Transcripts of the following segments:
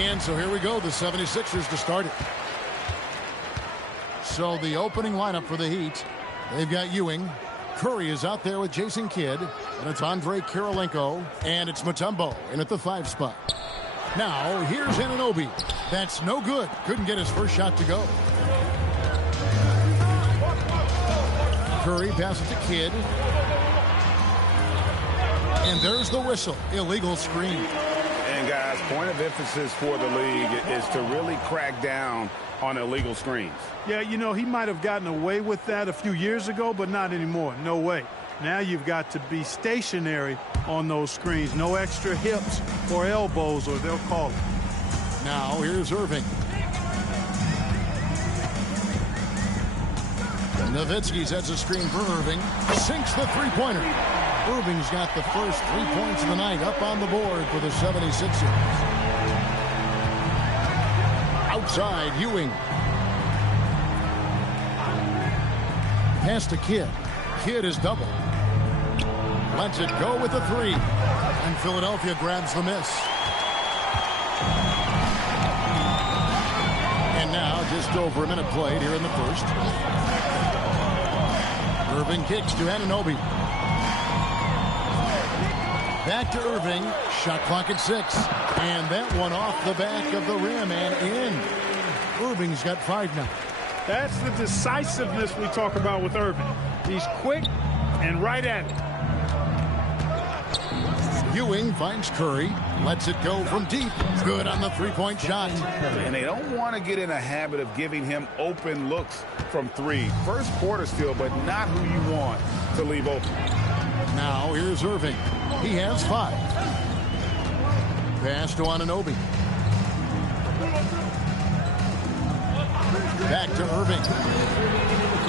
And so here we go, the 76ers to start it. So the opening lineup for the Heat, they've got Ewing. Curry is out there with Jason Kidd. And it's Andre Kirilenko. And it's Mutombo in at the 5 spot. Now, here's Anunoby. That's no good. Couldn't get his first shot to go. Curry passes to Kidd. And there's the whistle. Illegal screen. And guys, point of emphasis for the league is to really crack down on illegal screens. Yeah, you know, he might have gotten away with that a few years ago, but not anymore. No way. Now you've got to be stationary on those screens. No extra hips or elbows, or they'll call it. Now here's Irving. Nowitzki sets a screen for Irving. Sinks the three-pointer. Irving's got the first 3 points of the night up on the board for the 76ers. Outside, Ewing. Pass to Kidd. Kidd is double. Lets it go with the 3. And Philadelphia grabs the miss. And now just over a minute played here in the first. Irving kicks to Anunoby. Back to Irving. Shot clock at 6. And that one off the back of the rim and in. Irving's got 5 now. That's the decisiveness we talk about with Irving. He's quick and right at it. Ewing finds Curry. Lets it go from deep. Good on the 3-point shot. And they don't want to get in a habit of giving him open looks from 3. First quarter still, but not who you want to leave open. Now here's Irving. He has 5. Pass to Anunoby. Back to Irving.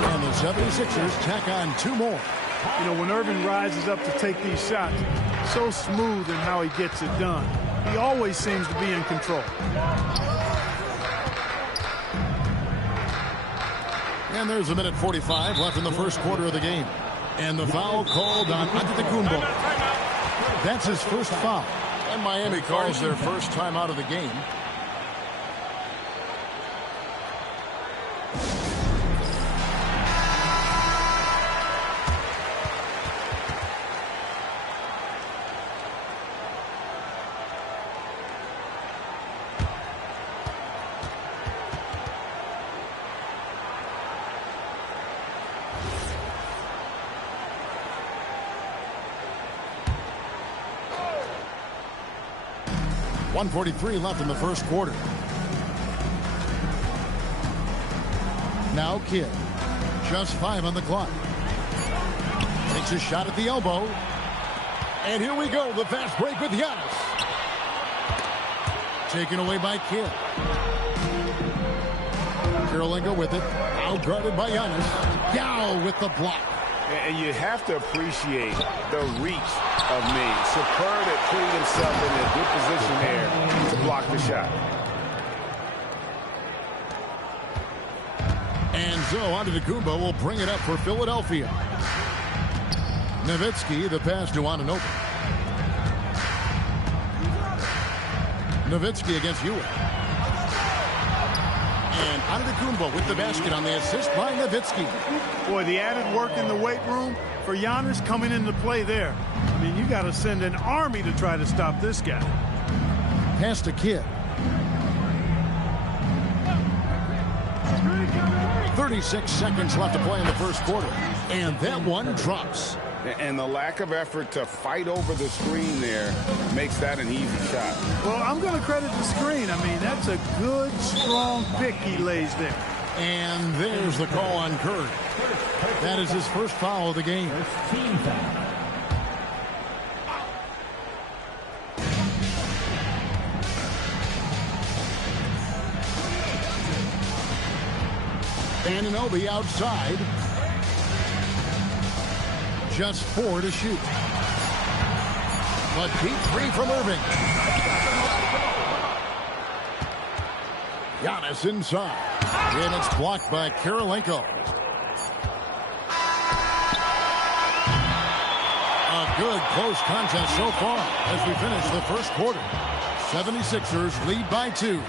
And the 76ers tack on 2 more. You know, when Irving rises up to take these shots, so smooth in how he gets it done. He always seems to be in control. And there's a minute 45 left in the first quarter of the game. And the foul called on Antetokounmpo. That's his first foul. And Miami calls their first time out of the game. .143 left in the first quarter. Now Kidd. Just 5 on the clock. Takes a shot at the elbow. And here we go. The fast break with Giannis. Taken away by Kidd. Kirilenko with it. Outguarded by Giannis. Yao with the block. And you have to appreciate the reach of May. Superb at putting himself in a good position there to block the shot. And so Antetokounmpo will bring it up for Philadelphia. Nowitzki, the pass to Anunoby. Nowitzki against Ewing. And Antetokounmpo with the basket on the assist by Nowitzki. Boy, the added work in the weight room for Giannis coming into play there. I mean, you got to send an army to try to stop this guy. Pass to Kidd. 36 seconds left to play in the first quarter. And that one drops. And the lack of effort to fight over the screen there makes that an easy shot. Well, I'm going to credit the screen. I mean, that's a good, strong pick he lays there. And there's the call on Curry. That is his first foul of the game. Team foul. Anunoby outside. Just 4 to shoot. But deep 3 from Irving. Giannis inside. And it's blocked by Kirilenko. A good close contest so far as we finish the first quarter. 76ers lead by 2.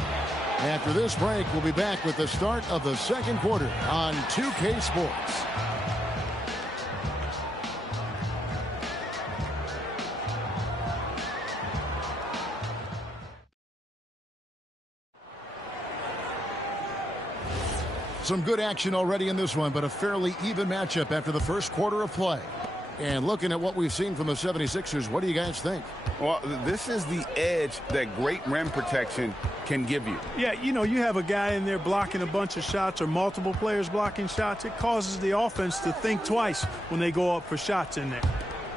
After this break, we'll be back with the start of the second quarter on 2K Sports. Some good action already in this one, but a fairly even matchup after the first quarter of play. And looking at what we've seen from the 76ers, what do you guys think? Well, this is the edge that great rim protection can give you. Yeah, you know, you have a guy in there blocking a bunch of shots or multiple players blocking shots. It causes the offense to think twice when they go up for shots in there.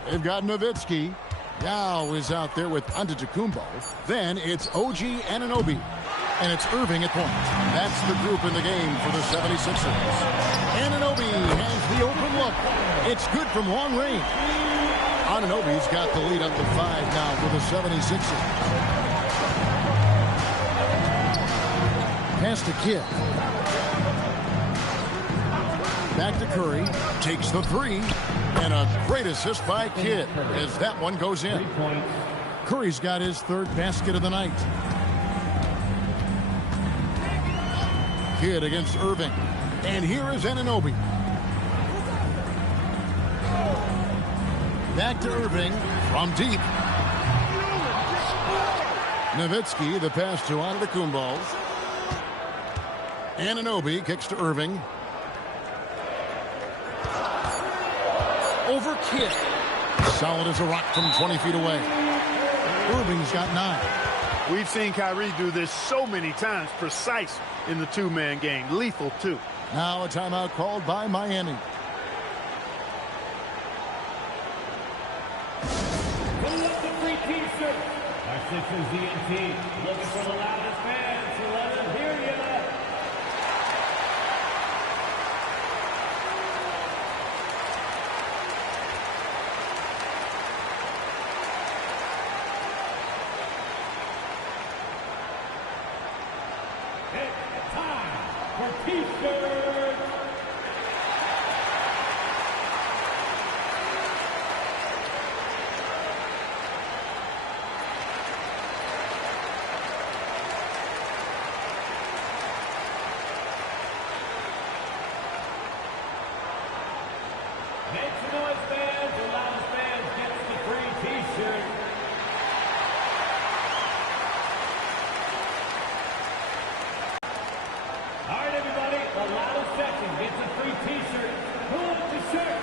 They've got Nowitzki. Yao is out there with Antetokounmpo. Then it's OG Anunoby. And it's Irving at point. That's the group in the game for the 76ers. Anunoby has the open look. It's good from long range. Anunoby's got the lead up to 5 now for the 76ers. Pass to Kidd. Back to Curry. Takes the 3. And a great assist by Kidd as that one goes in. Curry's got his 3rd basket of the night. Kidd against Irving. And here is Anunoby. Back to Irving from deep. Nowitzki, the pass to Antetokounmpo. Anunoby kicks to Irving. Over Kidd. Solid as a rock from 20 feet away. Irving's got 9. We've seen Kyrie do this so many times, precise in the two-man game. Lethal, too. Now a timeout called by Miami. Putting up the free T-shirt. Our Sixers DNT looking for the loudest fans to let them hear you. It's time for T-shirts. Make some noise, fans. The loudest fans gets the free T-shirt. All right, everybody. The loudest section gets a free T-shirt. Who wants the shirt?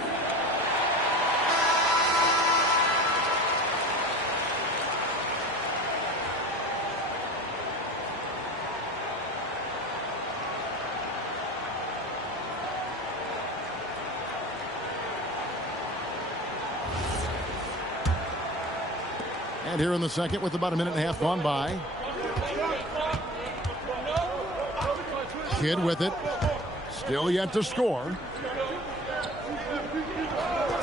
And here in the second with about a minute and a half gone by. Kidd with it. Still yet to score.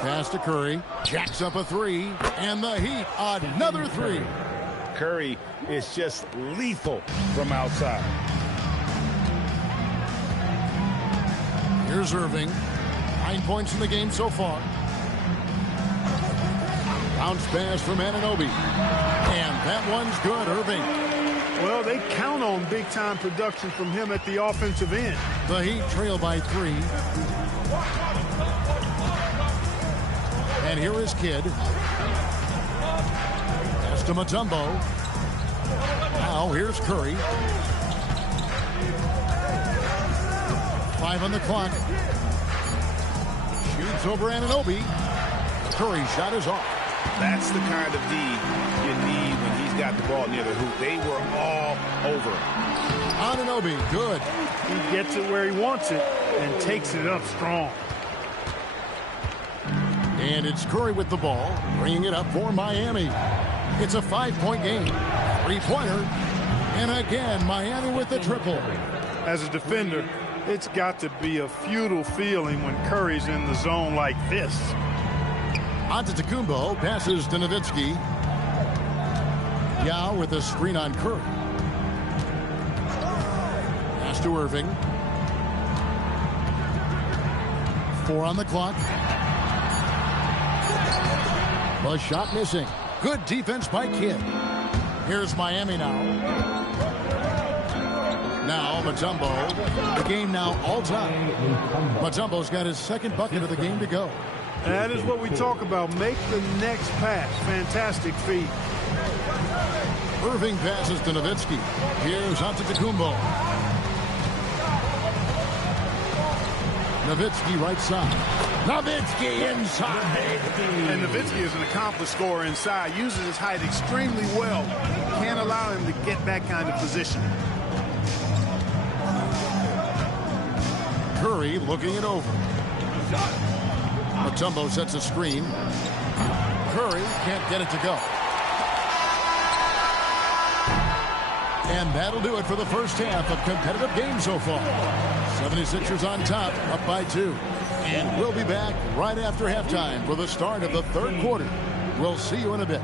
Pass to Curry. Jacks up a 3. And the Heat, another 3. Curry is just lethal from outside. Here's Irving. 9 points in the game so far. Bounce pass from Anunoby. And that one's good, Irving. Well, they count on big-time production from him at the offensive end. The Heat trail by 3. And here is Kidd. Pass to Mutombo. Now here's Curry. 5 on the clock. Shoots over Anunoby. Curry's shot is off. That's the kind of D you need when he's got the ball near the hoop. They were all over him. Anunoby, good. He gets it where he wants it and takes it up strong. And it's Curry with the ball, bringing it up for Miami. It's a 5-point game. 3-pointer. And again, Miami with the triple. As a defender, it's got to be a futile feeling when Curry's in the zone like this. Antetokounmpo passes to Nowitzki. Yao with a screen on Curry. Pass to Irving. 4 on the clock. The shot missing. Good defense by Kidd. Here's Miami now. Now Mutombo. The game now all time. Mutombo's got his second bucket of the game to go. That is what we talk about. Make the next pass. Fantastic feed. Irving passes to Nowitzki. Here's Antetokounmpo. Nowitzki right side. Nowitzki inside. And Nowitzki is an accomplished scorer inside. Uses his height extremely well. Can't allow him to get that kind of position. Curry looking it over. Mutombo sets a screen. Curry can't get it to go. And that'll do it for the first half of competitive game so far. 76ers on top, up by 2. And we'll be back right after halftime for the start of the third quarter. We'll see you in a bit.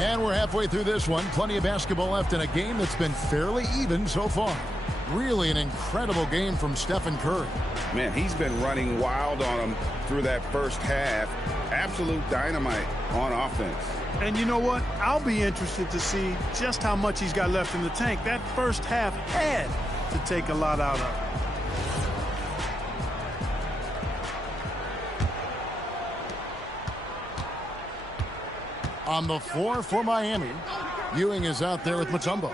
And we're halfway through this one. Plenty of basketball left in a game that's been fairly even so far. Really an incredible game from Stephen Curry. Man, he's been running wild on him through that first half. Absolute dynamite on offense. And you know what? I'll be interested to see just how much he's got left in the tank. That first half had to take a lot out of it. On the floor for Miami, Ewing is out there with Mutombo.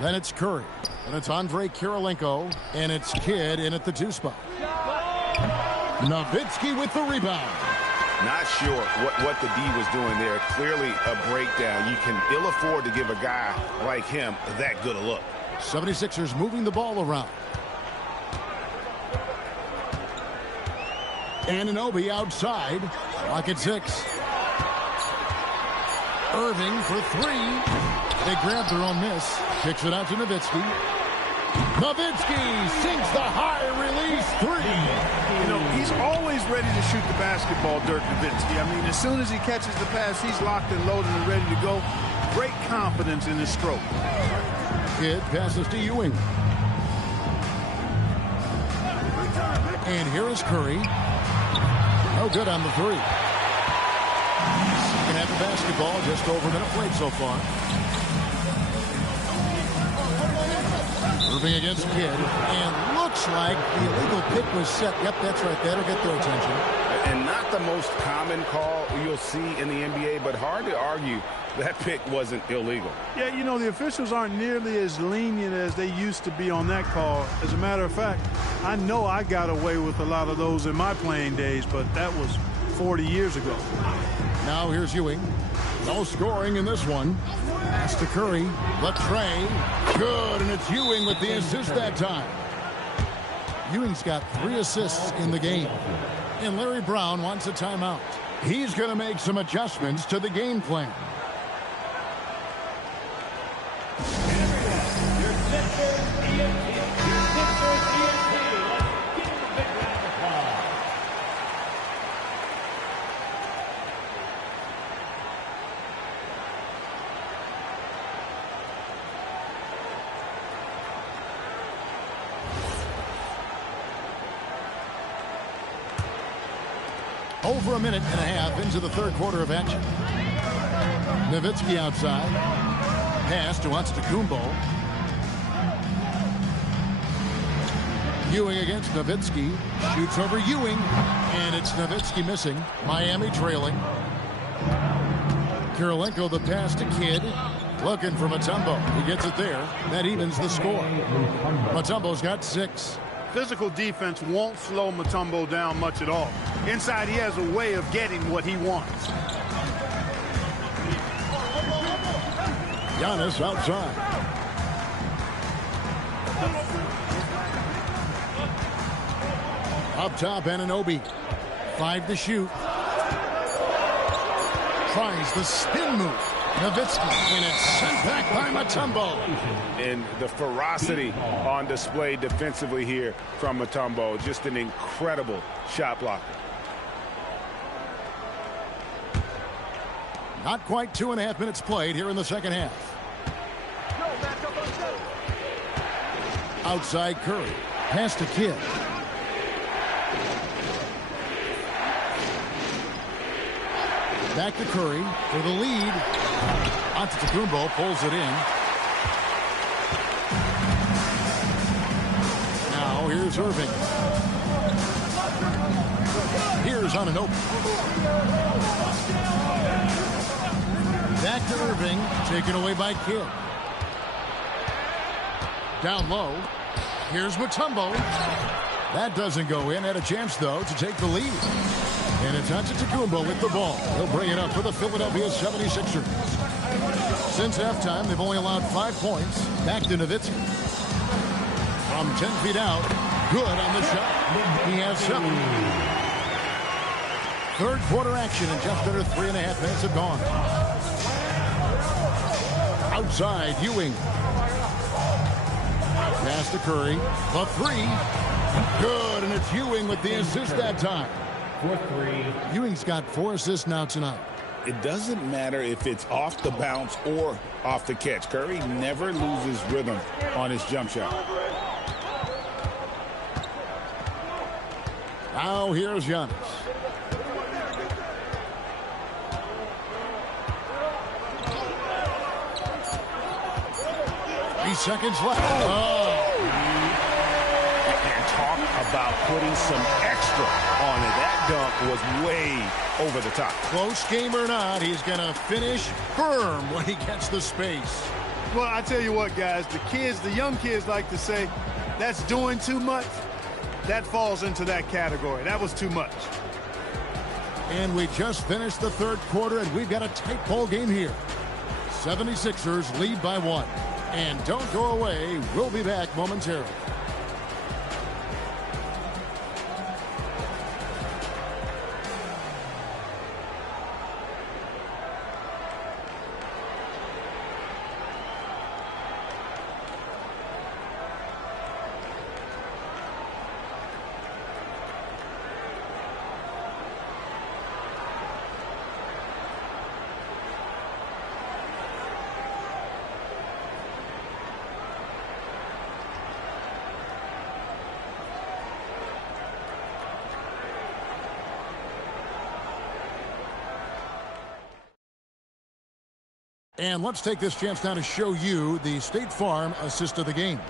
Then it's Curry. And it's Andre Kirilenko. And it's Kidd in at the 2 spot. Nowitzki with the rebound. Not sure what the D was doing there. Clearly a breakdown. You can ill afford to give a guy like him that good a look. 76ers moving the ball around. Anunoby outside. Clock at 6. Irving for 3. They grab their own miss. Kicks it out to Nowitzki. Nowitzki sinks the high release 3. You know, he's always ready to shoot the basketball, Dirk Nowitzki. I mean, as soon as he catches the pass, he's locked and loaded and ready to go. Great confidence in his stroke. Kidd passes to Ewing. And here is Curry. No good on the 3. Second half of basketball, just over a minute played so far. Irving against Kidd, and looks like the illegal pick was set. Yep, that's right. That'll get their attention. And not the most common call you'll see in the NBA, but hard to argue that pick wasn't illegal. Yeah, you know, the officials aren't nearly as lenient as they used to be on that call. As a matter of fact, I know I got away with a lot of those in my playing days, but that was 40 years ago. Now here's Ewing. No scoring in this one. Pass to Curry. Latrey. Good, and it's Ewing with the assist that time. Ewing's got 3 assists in the game. And Larry Brown wants a timeout. He's going to make some adjustments to the game plan. Over a minute and a half into the third quarter of action. Nowitzki outside. Pass to Antetokounmpo. Ewing against Nowitzki. Shoots over Ewing. And it's Nowitzki missing. Miami trailing. Kirilenko the pass to Kidd. Looking for Mutombo. He gets it there. That evens the score. Mutombo's got 6. Physical defense won't slow Mutombo down much at all. Inside, he has a way of getting what he wants. Giannis outside. Up top, Anunoby. 5 to shoot. Tries the spin move. Nowitzki, and it's sent back by Mutombo. And the ferocity on display defensively here from Mutombo. Just an incredible shot blocker. Not quite 2.5 minutes played here in the second half. Outside Curry. Pass to Kidd. Back to Curry for the lead. Antetokounmpo pulls it in. Now here's Irving. Here's Anunoby. Back to Irving, taken away by Kidd. Down low. Here's Mutombo. That doesn't go in. Had a chance, though, to take the lead. And it's Antetokounmpo with the ball. He'll bring it up for the Philadelphia 76ers. Since halftime, they've only allowed 5 points. Back to Nowitzki. From 10 feet out, good on the shot. He has 7. Third quarter action, and just under 3.5 minutes have gone. Outside, Ewing. Pass to Curry. The 3. Good, and it's Ewing with the assist that time. Ewing's got 4 assists now tonight. It doesn't matter if it's off the bounce or off the catch. Curry never loses rhythm on his jump shot. Now here's Giannis. Seconds left. And talk about putting some extra on it. That dunk was way over the top. Close game or not, he's going to finish firm when he gets the space. Well, I tell you what, guys, the young kids like to say, that's doing too much. That falls into that category. That was too much. And we just finished the third quarter, and we've got a tight ball game here. 76ers lead by 1. And don't go away. We'll be back momentarily. And let's take this chance now to show you the State Farm assist of the game.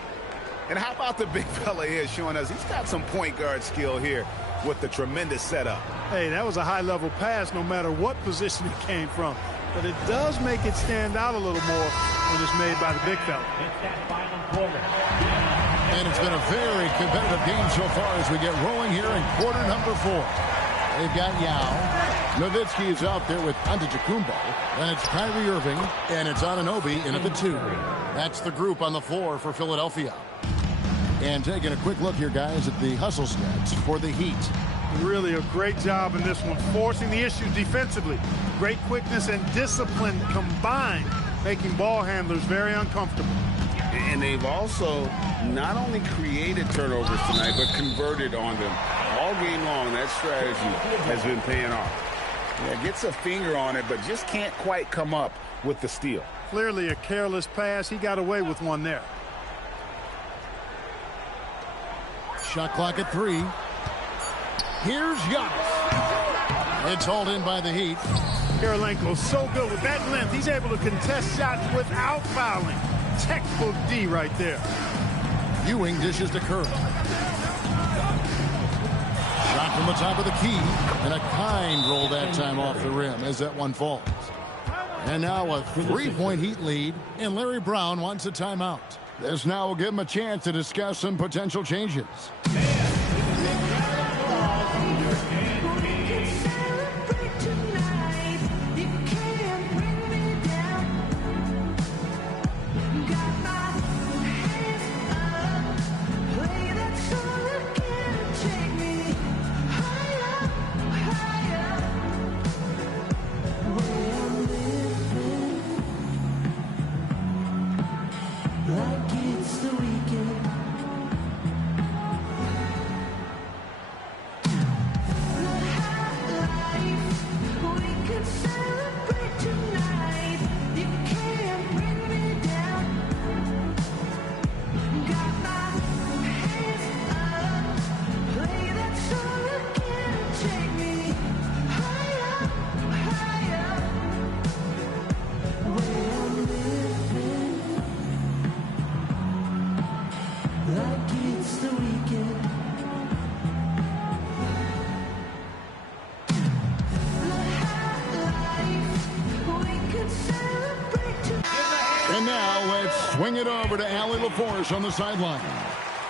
And how about the big fella here showing us he's got some point guard skill here with the tremendous setup. Hey, that was a high-level pass no matter what position it came from. But it does make it stand out a little more when it's made by the big fella. It's that final quarter. And it's been a very competitive game so far as we get rolling here in quarter number 4. They've got Yao. Nowitzki is out there with Antetokounmpo. Then it's Kyrie Irving, and it's Anunoby in at the 2. That's the group on the floor for Philadelphia. And taking a quick look here, guys, at the hustle stats for the Heat. Really a great job in this one, forcing the issues defensively. Great quickness and discipline combined, making ball handlers very uncomfortable. And they've also not only created turnovers tonight, but converted on them. All game long, that strategy has been paying off. Yeah, gets a finger on it, but just can't quite come up with the steal. Clearly a careless pass. He got away with one there. Shot clock at 3. Here's Giannis. It's hauled in by the Heat. Kirilenko so good with that length. He's able to contest shots without fouling. Textbook D right there. Ewing dishes to Curry. Shot from the top of the key. And a kind roll that time off the rim as that one falls. And now a 3-point Heat lead. And Larry Brown wants a timeout. This now will give him a chance to discuss some potential changes. And now let's swing it over to Allie LaForce on the sideline.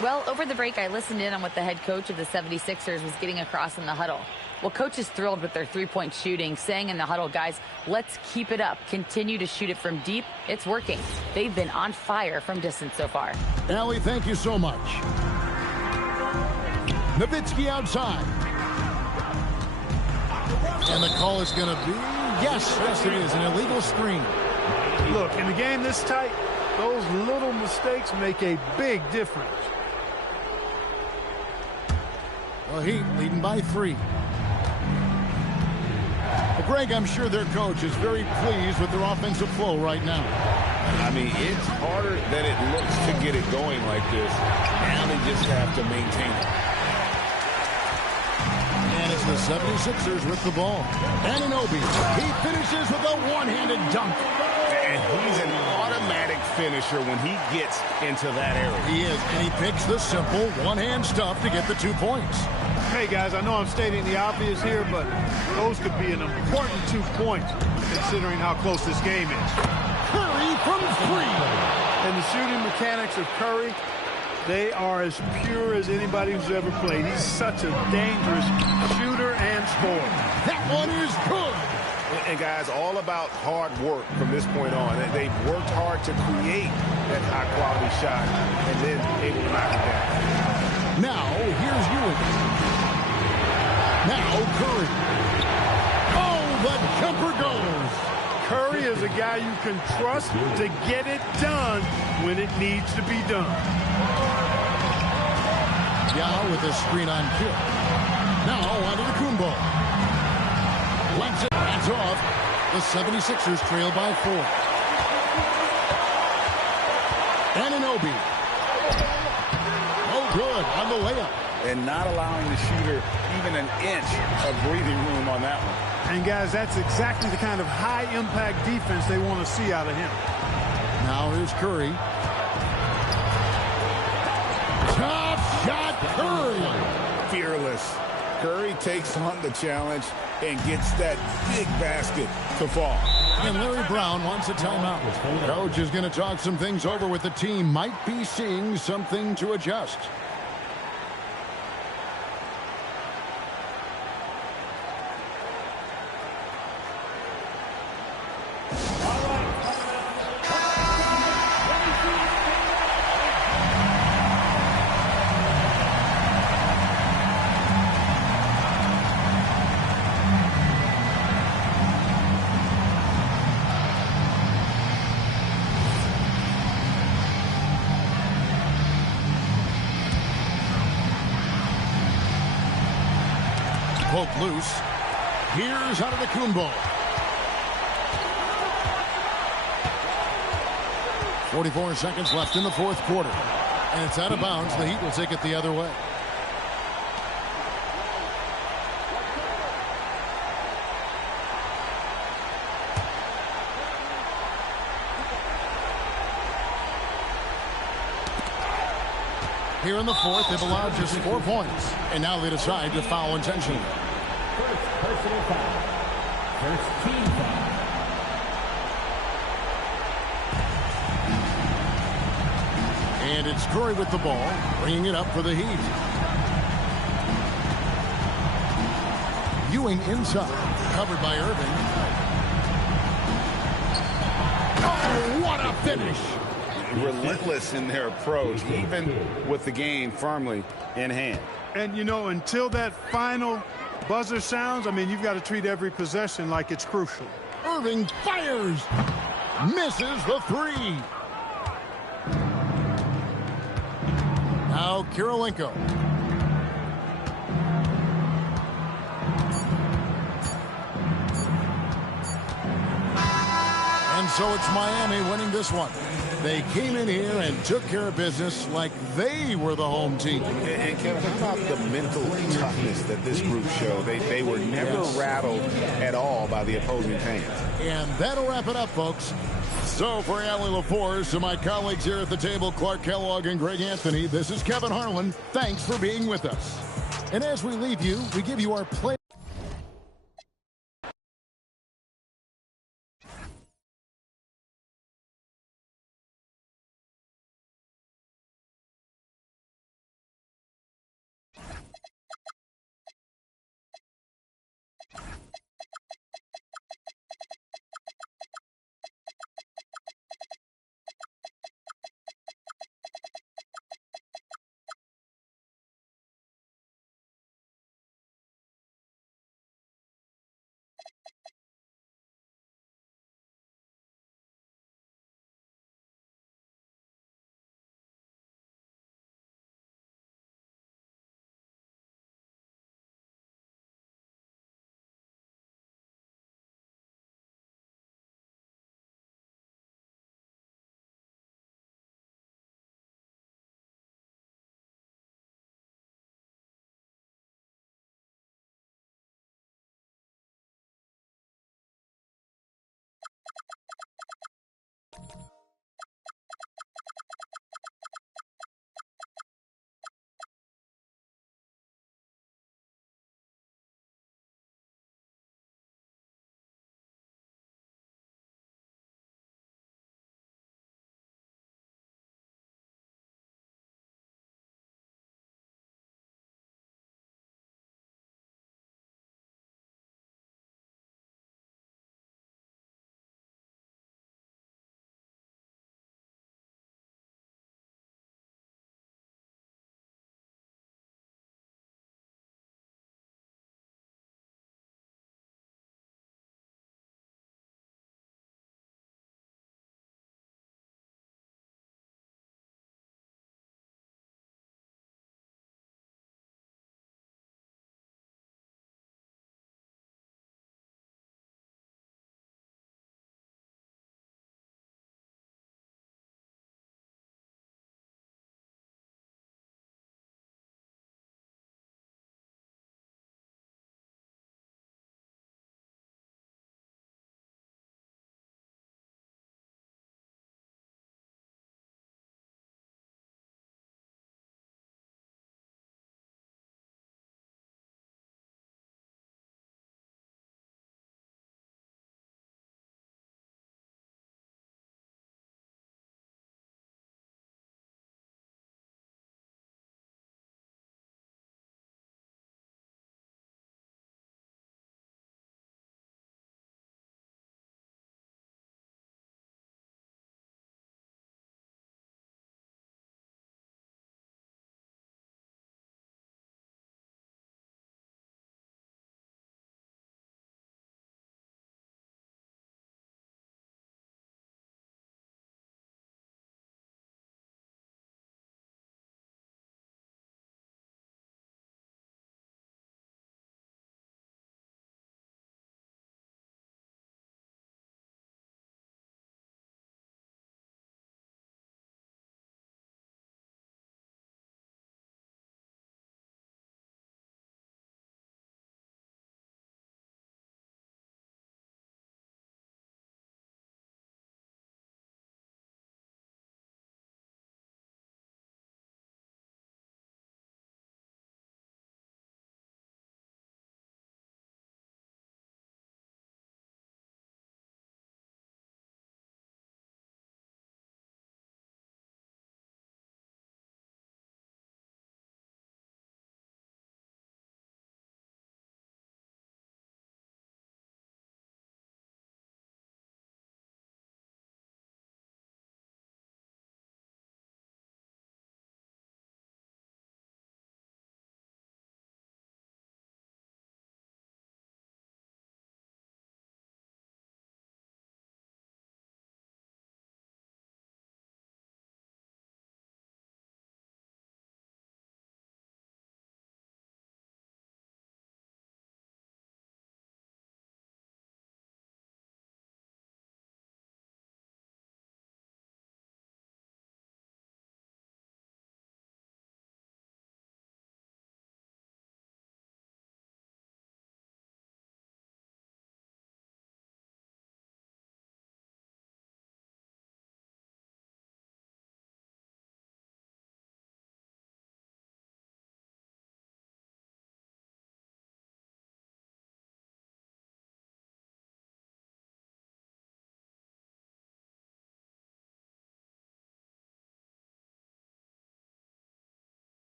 Well, over the break, I listened in on what the head coach of the 76ers was getting across in the huddle. Well, coach is thrilled with their three-point shooting, saying in the huddle, guys, let's keep it up. Continue to shoot it from deep. It's working. They've been on fire from distance so far. Allie, thank you so much. Nowitzki outside. And the call is going to be, yes, it is, an illegal screen. Look, in a game this tight, those little mistakes make a big difference. The Heat leading by 3. Well, Greg, I'm sure their coach is very pleased with their offensive flow right now. I mean, it's harder than it looks to get it going like this. Now they just have to maintain it. And it's the 76ers with the ball. Anunoby, he finishes with a one-handed dunk. And he's an automatic finisher when he gets into that area. He is, and he picks the simple one-hand stuff to get the 2 points. Hey, guys, I know I'm stating the obvious here, but those could be an important 2 points considering how close this game is. Curry from 3. And the shooting mechanics of Curry, they are as pure as anybody who's ever played. He's such a dangerous shooter and scorer. That one is good. And guys, all about hard work from this point on. They've worked hard to create that high-quality shot and then able to knock it down. Now, here's Ewing. Now, Curry. Oh, the jumper goes. Curry is a guy you can trust to get it done when it needs to be done. Yao with a screen on kick. Now, onto the Kumbo. Lets it, hands off. The 76ers trail by 4. Anunoby. Oh, good on the layup. And not allowing the shooter even an inch of breathing room on that one. And, guys, that's exactly the kind of high-impact defense they want to see out of him. Now here's Curry. Tough shot, Curry. Fearless. Curry takes on the challenge and gets that big basket to fall. And Larry Brown wants a timeout. Coach is going to talk some things over with the team. Might be seeing something to adjust. Poke loose. Here's Antetokounmpo. 44 seconds left in the fourth quarter. And it's out of bounds. The Heat will take it the other way. Here in the fourth, they've allowed just 4 points. And now they decide to foul intentionally. First personal foul. First team foul. And it's Curry with the ball, bringing it up for the Heat. Ewing inside, covered by Irving. Oh, what a finish! Relentless in their approach, even with the game firmly in hand. And, you know, until that final buzzer sounds, I mean, you've got to treat every possession like it's crucial. Irving fires, misses the three. Now Kirilenko. And so it's Miami winning this one. They came in here and took care of business like they were the home team. And Kevin, how about the mental toughness that this group showed? They were never rattled at all by the opposing fans. And that'll wrap it up, folks. So for Allie LaForce and my colleagues here at the table, Clark Kellogg and Greg Anthony, this is Kevin Harlan. Thanks for being with us. And as we leave you, we give you our play.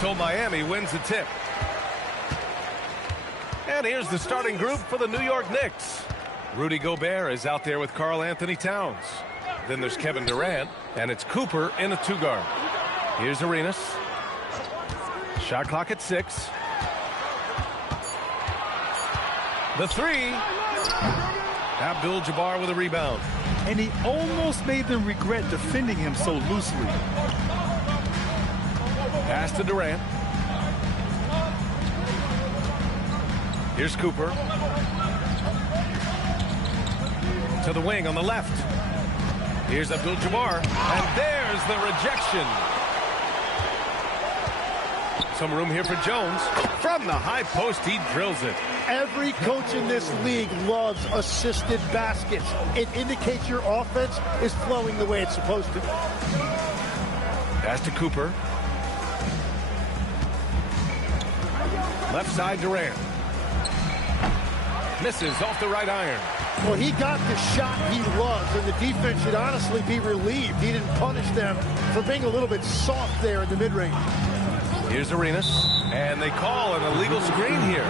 So Miami wins the tip. And here's the starting group for the New York Knicks. Rudy Gobert is out there with Karl Anthony Towns. Then there's Kevin Durant, and it's Cooper in a 2-guard. Here's Arenas. Shot clock at 6. The 3. Abdul-Jabbar with a rebound. And he almost made them regret defending him so loosely. Pass to Durant. Here's Cooper. To the wing on the left. Here's Abdul-Jabbar. And there's the rejection. Some room here for Jones. From the high post, he drills it. Every coach in this league loves assisted baskets. It indicates your offense is flowing the way it's supposed to. Pass to Cooper. Left side, Durant. Misses off the right iron. Well, he got the shot he loves, and the defense should honestly be relieved. He didn't punish them for being a little bit soft there in the mid-range. Here's Arenas, and they call an illegal screen here.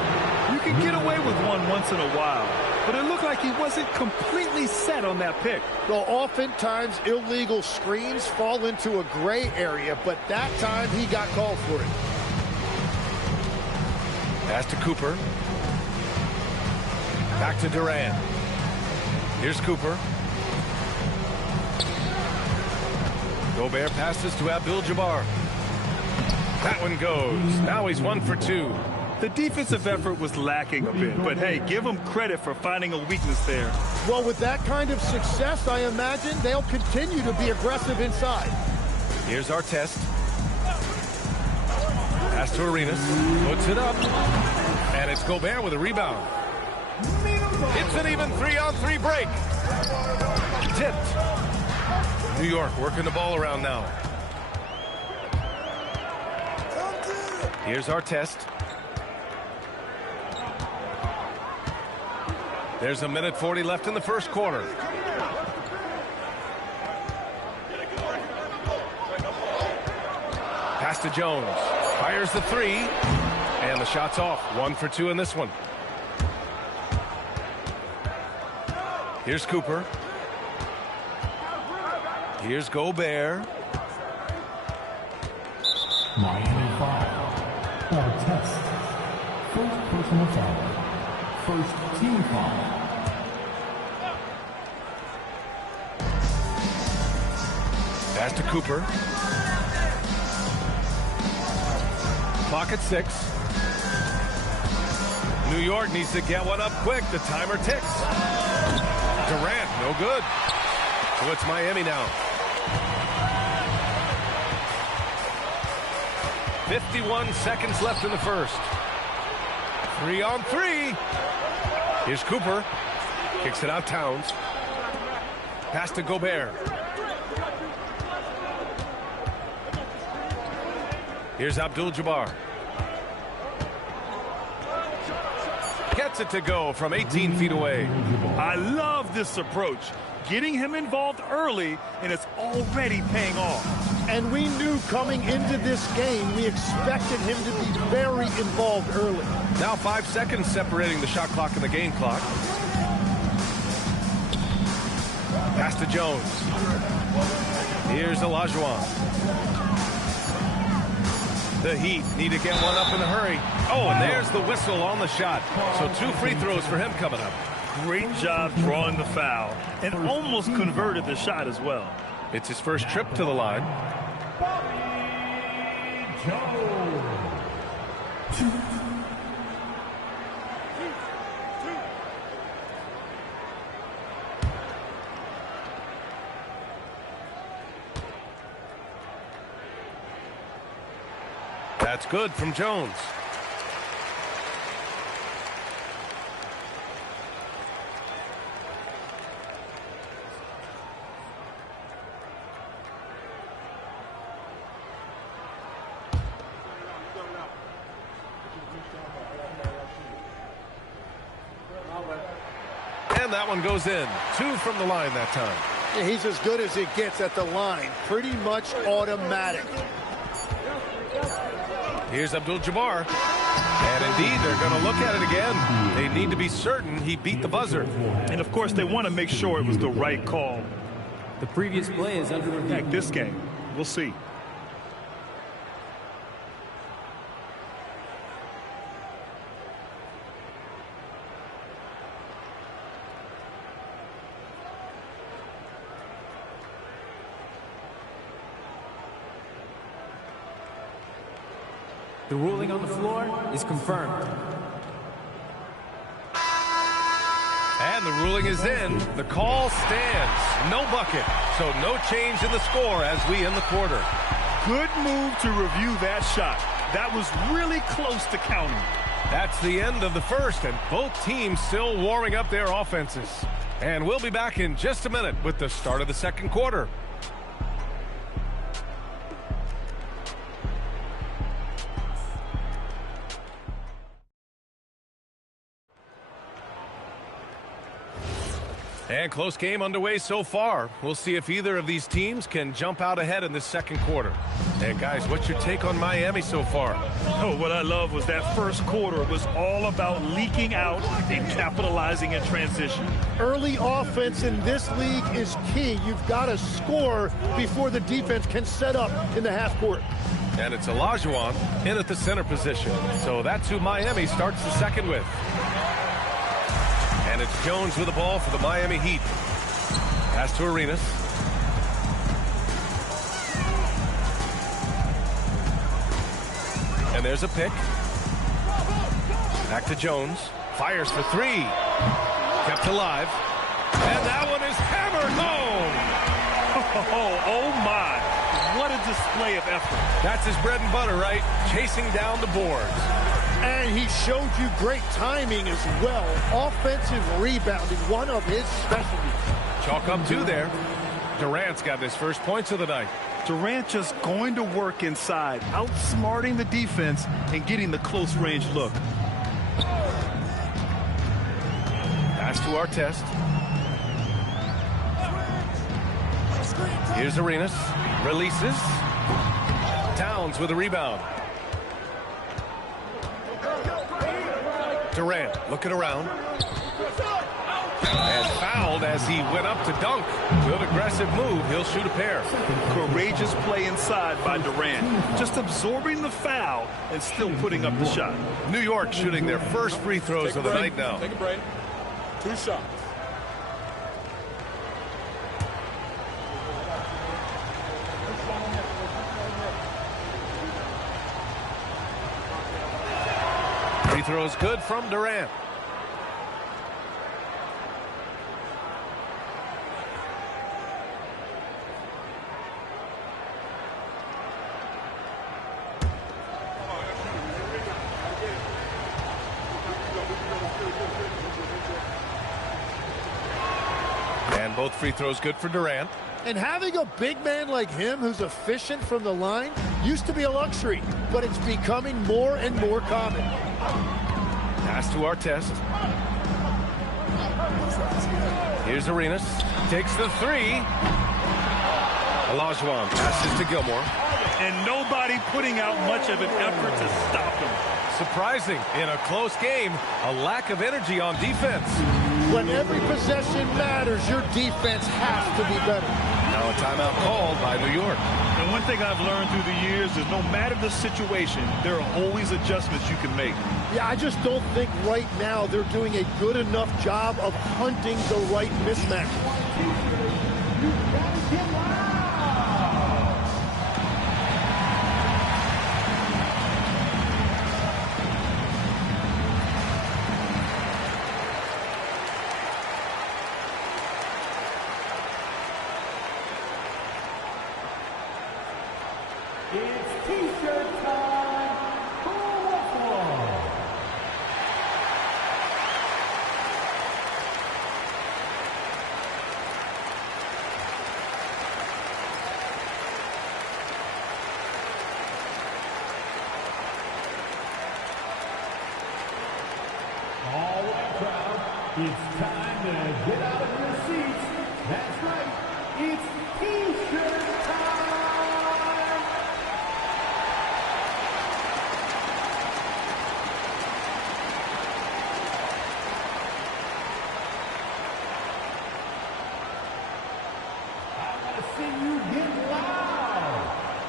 You can get away with one once in a while, but it looked like he wasn't completely set on that pick. Well, oftentimes illegal screens fall into a gray area, but that time he got called for it. Pass to Cooper. Back to Durant. Here's Cooper. Gobert passes to Abdul-Jabbar. That one goes. Now he's 1 for 2. The defensive effort was lacking a bit, but hey, give them credit for finding a weakness there. Well, with that kind of success, I imagine they'll continue to be aggressive inside. Here's our test. Pass to Arenas. Puts it up. And it's Gobert with a rebound. It's an even 3-on-3 break. Tipped. New York working the ball around now. Here's our test. There's 1:40 left in the first quarter. Pass to Jones. Fires the 3. And the shot's off. 1 for 2 in this one. Here's Cooper. Here's Gobert. Miami foul. Or test. First personal foul. First team foul. Pass to Cooper. Clock at 6. New York needs to get one up quick. The timer ticks. Durant, no good. So it's Miami now. 51 seconds left in the first. 3-on-3. Here's Cooper. Kicks it out, Towns. Pass to Gobert. Here's Abdul-Jabbar. Gets it to go from 18 feet away. I love this approach. Getting him involved early, and it's already paying off. And we knew coming into this game, we expected him to be very involved early. Now 5 seconds separating the shot clock and the game clock. Pass to Jones. Here's Olajuwon. The Heat need to get one up in a hurry. Oh, and there's the whistle on the shot. So 2 free throws for him coming up. Great job drawing the foul and almost converted the shot as well. It's his first trip to the line. That's good from Jones. And that one goes in. 2 from the line that time. He's as good as it gets at the line. Pretty much automatic. Here's Abdul-Jabbar. And indeed, they're going to look at it again. They need to be certain he beat the buzzer. And of course, they want to make sure it was the right call. The previous play is under review. Heck, this game, we'll see. The ruling on the floor is confirmed. And the ruling is in. The call stands. No bucket. So no change in the score as we end the quarter. Good move to review that shot. That was really close to counting. That's the end of the first, and both teams still warming up their offenses. And we'll be back in just a minute with the start of the second quarter. And close game underway so far. We'll see if either of these teams can jump out ahead in this second quarter. And guys, what's your take on Miami so far? Oh, what I love was that first quarter was all about leaking out and capitalizing in transition. Early offense in this league is key. You've got to score before the defense can set up in the half court. And it's Olajuwon in at the center position. So that's who Miami starts the second with. And it's Jones with the ball for the Miami Heat. Pass to Arenas. And there's a pick. Back to Jones. Fires for three. Kept alive. And that one is hammered home. Oh my. What a display of effort. That's his bread and butter, right? Chasing down the boards. And he showed you great timing as well. Offensive rebounding, one of his specialties. Chalk up two there. Durant's got his first points of the night. Durant just going to work inside, outsmarting the defense and getting the close range look. Pass to Artest. Here's Arenas. Releases. Towns with a rebound. Durant looking around. And fouled as he went up to dunk. Good aggressive move. He'll shoot a pair. Courageous play inside by Durant. Just absorbing the foul and still putting up the shot. New York shooting their first free throws of the night now. Take a break. 2 shots. Free throws good from Durant. And both free throws good for Durant. And having a big man like him who's efficient from the line used to be a luxury, but it's becoming more and more common. Pass to Artest. Here's Arenas. Takes the three. Olajuwon passes to Gilmore. And nobody putting out much of an effort to stop him. Surprising in a close game, a lack of energy on defense. When every possession matters, your defense has to be better. Now a timeout called by New York. And one thing I've learned through the years is no matter the situation, there are always adjustments you can make. Yeah, I just don't think right now they're doing a good enough job of hunting the right mismatch. It's T-shirt time for Westlaw. All right, crowd, it's time to get out of your seats. That's right, it's T-shirt time.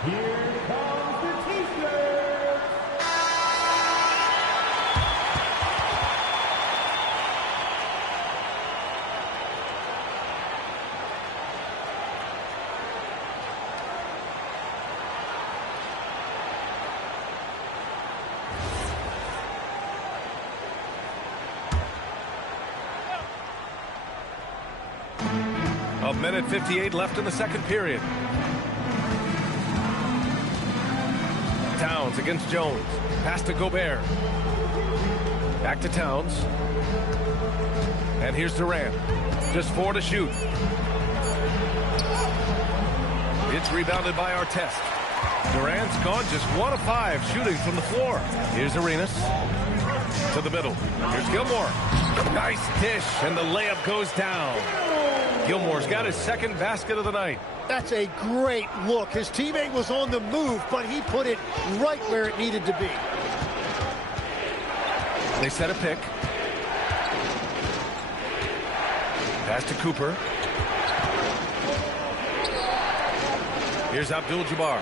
Here comes the T-shirt. A minute 58 left in the second period. Towns against Jones. Pass to Gobert. Back to Towns. And here's Durant. Just 4 to shoot. It's rebounded by Artest. Durant's gone just 1 of 5 shooting from the floor. Here's Arenas. To the middle. Here's Gilmore. Nice dish, and the layup goes down. Gilmore's got his second basket of the night. That's a great look. His teammate was on the move, but he put it right where it needed to be. They set a pick. Pass to Cooper. Here's Abdul-Jabbar.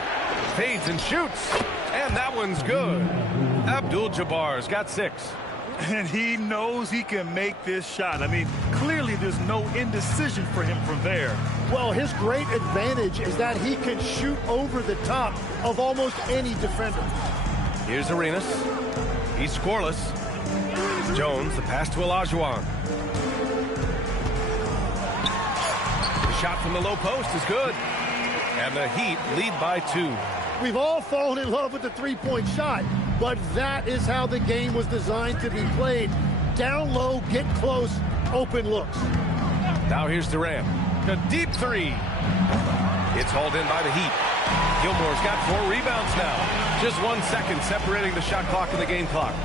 Fades and shoots. And that one's good. Abdul-Jabbar's got 6. And he knows he can make this shot. I mean, clearly there's no indecision for him from there. Well, his great advantage is that he can shoot over the top of almost any defender. Here's Arenas. He's scoreless. Jones, the pass to Olajuwon. The shot from the low post is good. And the Heat lead by 2. We've all fallen in love with the three-point shot, but that is how the game was designed to be played. Down low, get close, open looks. Now here's Durant. A deep 3. It's hauled in by the Heat. Gilmore's got 4 rebounds now. Just 1 second separating the shot clock and the game clock.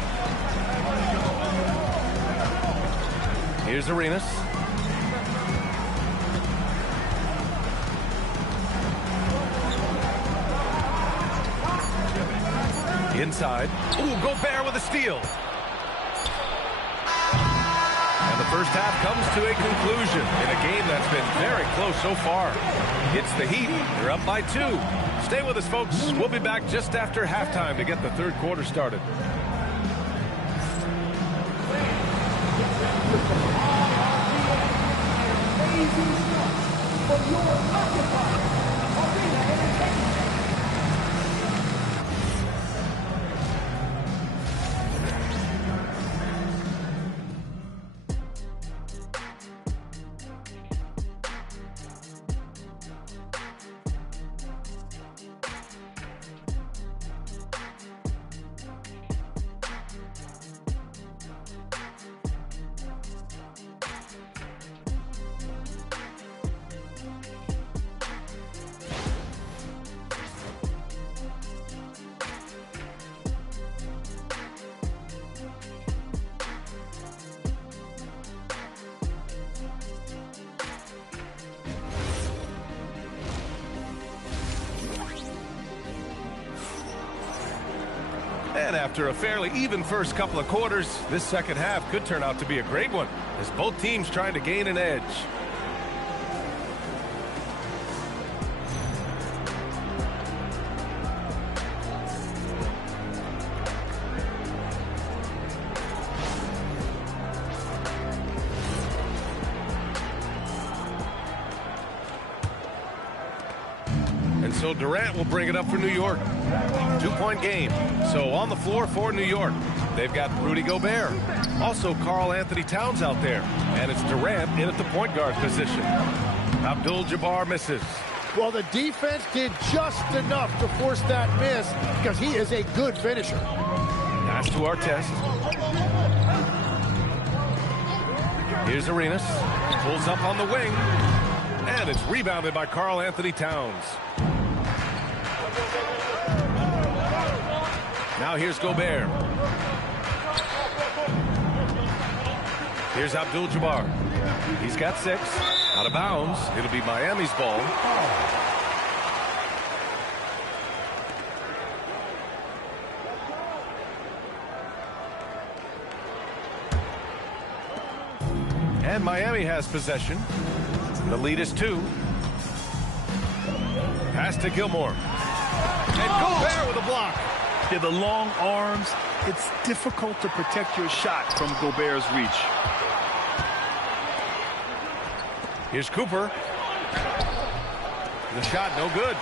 Here's Arenas. Inside. Ooh, Gobert with a steal. And the first half comes to a conclusion in a game that's been very close so far. It's the Heat. They're up by 2. Stay with us, folks. We'll be back just after halftime to get the third quarter started. And after a fairly even first couple of quarters, this second half could turn out to be a great one, as both teams trying to gain an edge. And so Durant will bring it up for New York. 2-point game. So on the floor for New York, they've got Rudy Gobert. Also Karl Anthony Towns out there. And it's Durant in at the point guard position. Abdul-Jabbar misses. Well, the defense did just enough to force that miss because he is a good finisher. Pass to Artest. Here's Arenas. Pulls up on the wing. And it's rebounded by Karl Anthony Towns. Now here's Gobert. Here's Abdul-Jabbar. He's got 6. Out of bounds. It'll be Miami's ball. And Miami has possession. The lead is 2. Pass to Gilmore. block. Yeah, the long arms, it's difficult to protect your shot from Gobert's reach. Here's Cooper. The shot, no good.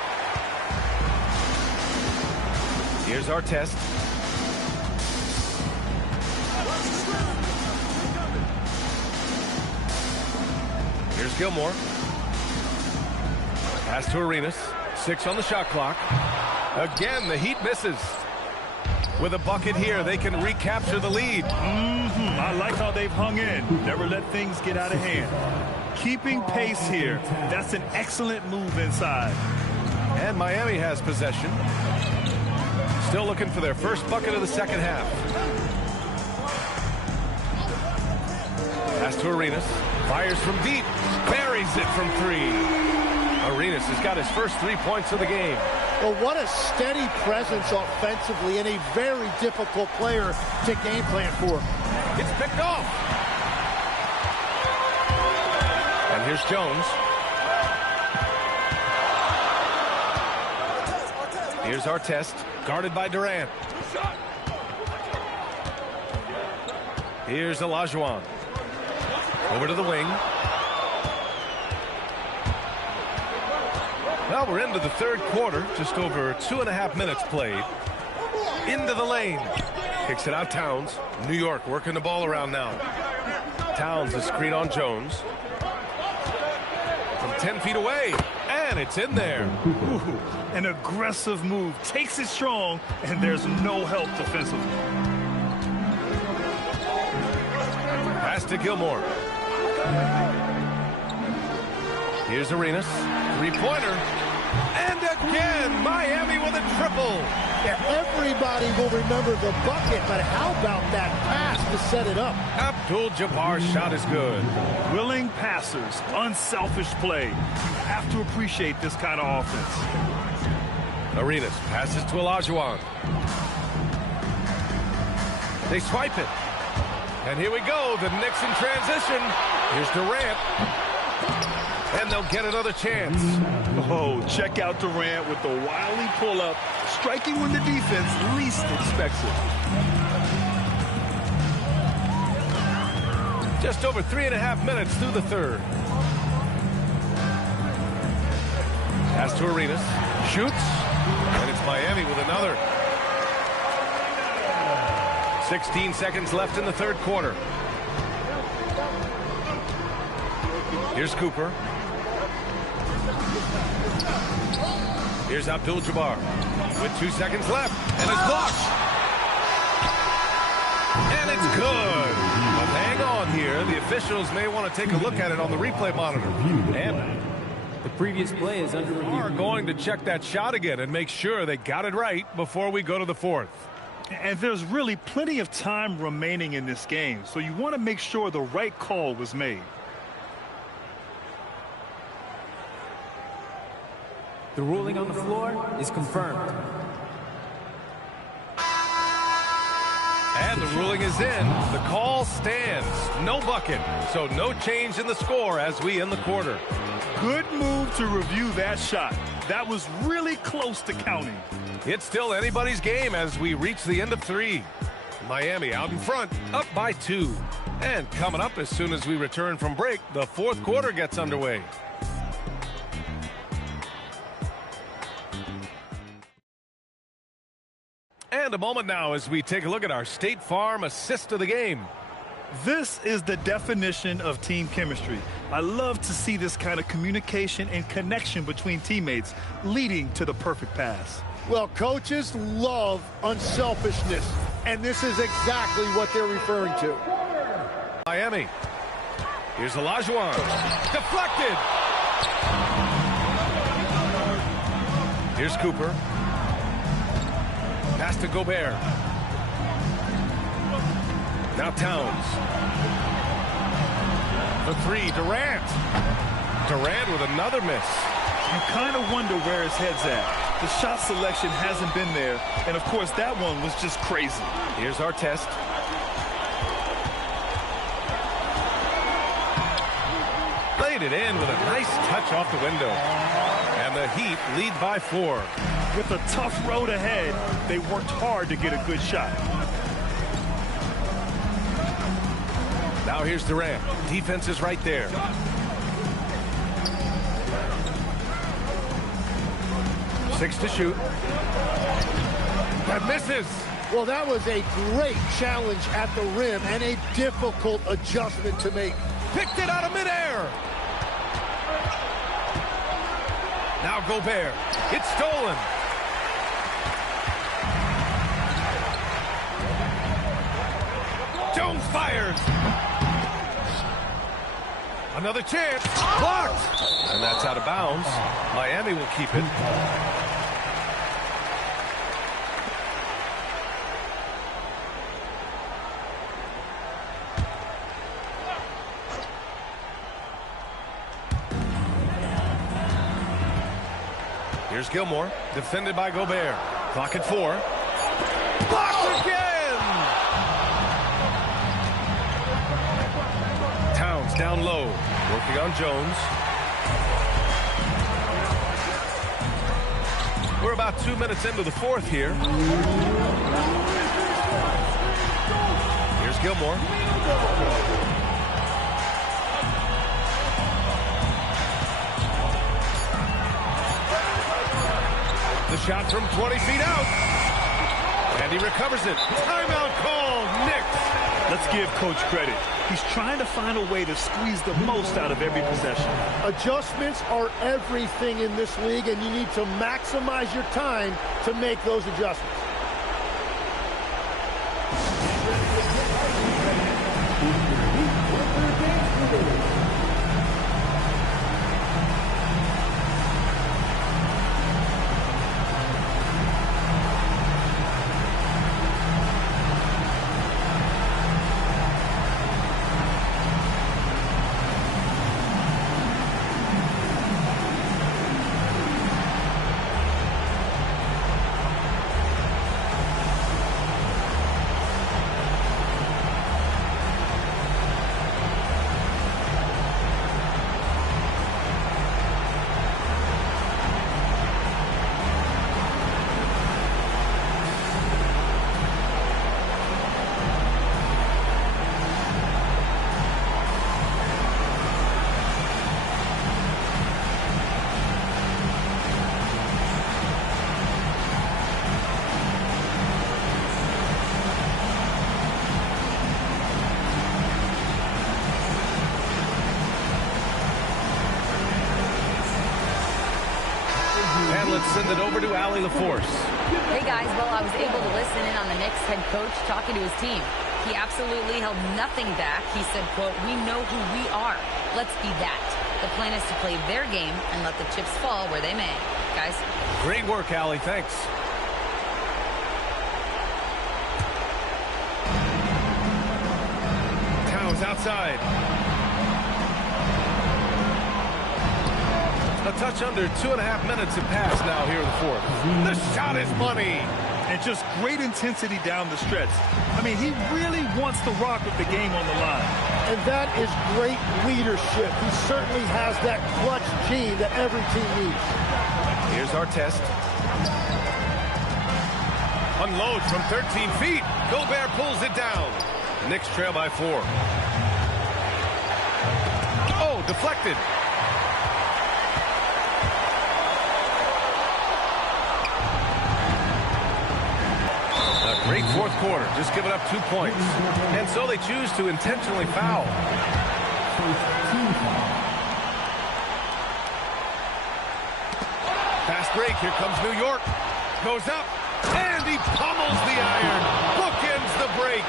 Here's Artest. Here's Gilmore. Pass to Arenas. 6 on the shot clock. Again, the Heat misses. With a bucket here, they can recapture the lead. I like how they've hung in. Never let things get out of hand. Keeping pace here. That's an excellent move inside. And Miami has possession. Still looking for their first bucket of the second half. Pass to Arenas. Fires from deep. Buries it from 3. Arenas has got his first 3 points of the game. Well, what a steady presence offensively and a very difficult player to game plan for. It's picked off. And here's Jones. Here's Artest, guarded by Durant. Here's Olajuwon. Over to the wing. Well, we're into the third quarter. Just over 2.5 minutes played. Into the lane. Kicks it out, Towns. New York working the ball around now. Towns, a screen on Jones. From 10 feet away. And it's in there. Ooh, an aggressive move. Takes it strong, and there's no help defensively. Pass to Gilmore. Here's Arenas. 3-pointer. And again, Miami with a triple. Yeah, everybody will remember the bucket, but how about that pass to set it up? Abdul-Jabbar's shot is good. Willing passers, unselfish play. You have to appreciate this kind of offense. Arenas passes to Olajuwon. They swipe it. And here we go, the Knicks in transition. Here's Durant. And they'll get another chance. Oh, check out Durant with the wily pull-up, striking when the defense least expects it. Just over 3.5 minutes through the third. Pass to Arenas. Shoots. And it's Miami with another. 16 seconds left in the third quarter. Here's Cooper. Here's Abdul-Jabbar with 2 seconds left, and it's blocked. And it's good. But hang on here. The officials may want to take a look at it on the replay monitor. And the previous play is under review. Are going to check that shot again and make sure they got it right before we go to the fourth. And there's really plenty of time remaining in this game, so you want to make sure the right call was made. The ruling on the floor is confirmed. And the ruling is in. The call stands. No bucket. So no change in the score as we end the quarter. Good move to review that shot. That was really close to counting. It's still anybody's game as we reach the end of 3. Miami out in front, up by 2. And coming up as soon as we return from break, the fourth quarter gets underway. And a moment now as we take a look at our State Farm assist of the game. This is the definition of team chemistry. I love to see this kind of communication and connection between teammates leading to the perfect pass. Well, coaches love unselfishness, and this is exactly what they're referring to. Miami. Here's Olajuwon. Deflected. Here's Cooper. Pass to Gobert. Now Towns. The 3, Durant. Durant with another miss. You kind of wonder where his head's at. The shot selection hasn't been there, and of course that one was just crazy. Here's Artest. Laid it in with a nice touch off the window. And the Heat lead by 4. With a tough road ahead, they worked hard to get a good shot. Now here's Durant. Defense is right there. Six to shoot. That misses. Well, that was a great challenge at the rim and a difficult adjustment to make. Picked it out of midair. Now Gobert. It's stolen. Jones fires. Another chance. Blocked. And that's out of bounds. Miami will keep it. Here's Gilmore, defended by Gobert. Clock at 4. Blocked again! Towns down low, working on Jones. We're about 2 minutes into the fourth here. Here's Gilmore. The shot from 20 feet out. And he recovers it. Timeout call, Knicks. Let's give Coach credit. He's trying to find a way to squeeze the most out of every possession. Adjustments are everything in this league, and you need to maximize your time to make those adjustments. Let's send it over to Allie LaForce. Hey guys, well, I was able to listen in on the Knicks head coach talking to his team. He absolutely held nothing back. He said, quote, "We know who we are. Let's be that." The plan is to play their game and let the chips fall where they may. Guys. Great work, Allie. Thanks. Towns outside. A touch under 2.5 minutes have passed now here in the fourth. The shot is money. And just great intensity down the stretch. I mean, he really wants to rock with the game on the line. And that is great leadership. He certainly has that clutch gene that every team needs. Here's our test. Unload from 13 feet. Gobert pulls it down. Knicks trail by 4. Oh, deflected. Great fourth quarter, just giving up 2 points. And so they choose to intentionally foul. Fast break, here comes New York. Goes up, and he pummels the iron. Bookends the break.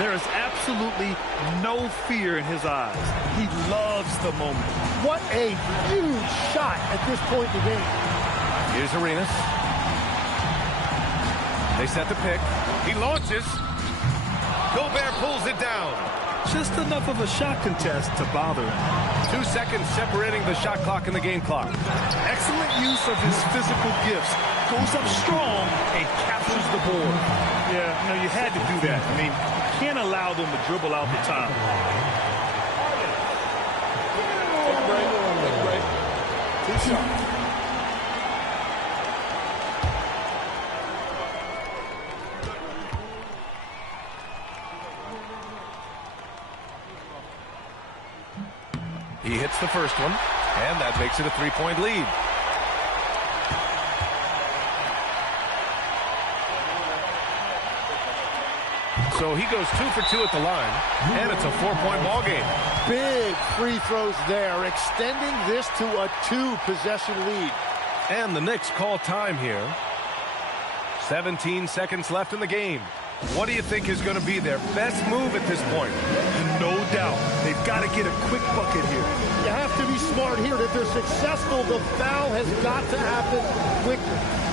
There is absolutely no fear in his eyes. He loves the moment. What a huge shot at this point in the game. Here's Arenas. They set the pick. He launches. Gobert pulls it down. Just enough of a shot contest to bother him. 2 seconds separating the shot clock and the game clock. Excellent use of his physical gifts. Goes up strong and captures the board. Yeah, you had to do that. I mean, you can't allow them to dribble out the time. He hits the first one, and that makes it a 3-point lead. So he goes 2 for 2 at the line, and it's a 4-point ball game. Big free throws there, extending this to a 2-possession lead. And the Knicks call time here. 17 seconds left in the game. What do you think is going to be their best move at this point? No doubt. They've got to get a quick bucket here. You have to be smart here. If they're successful, the foul has got to happen quickly.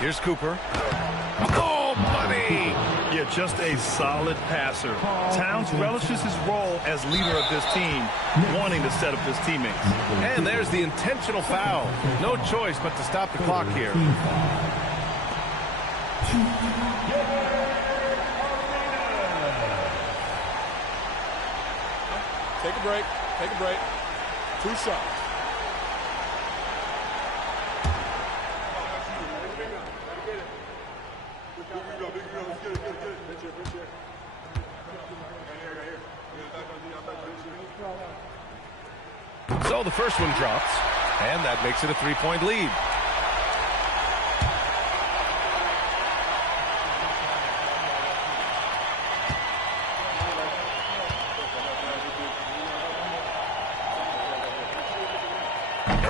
Here's Cooper. Oh, buddy! Yeah, just a solid passer. Towns relishes his role as leader of this team, wanting to set up his teammates. And there's the intentional foul. No choice but to stop the clock here. Take a break. Take a break. 2 shots. So the first one drops, and that makes it a 3-point lead.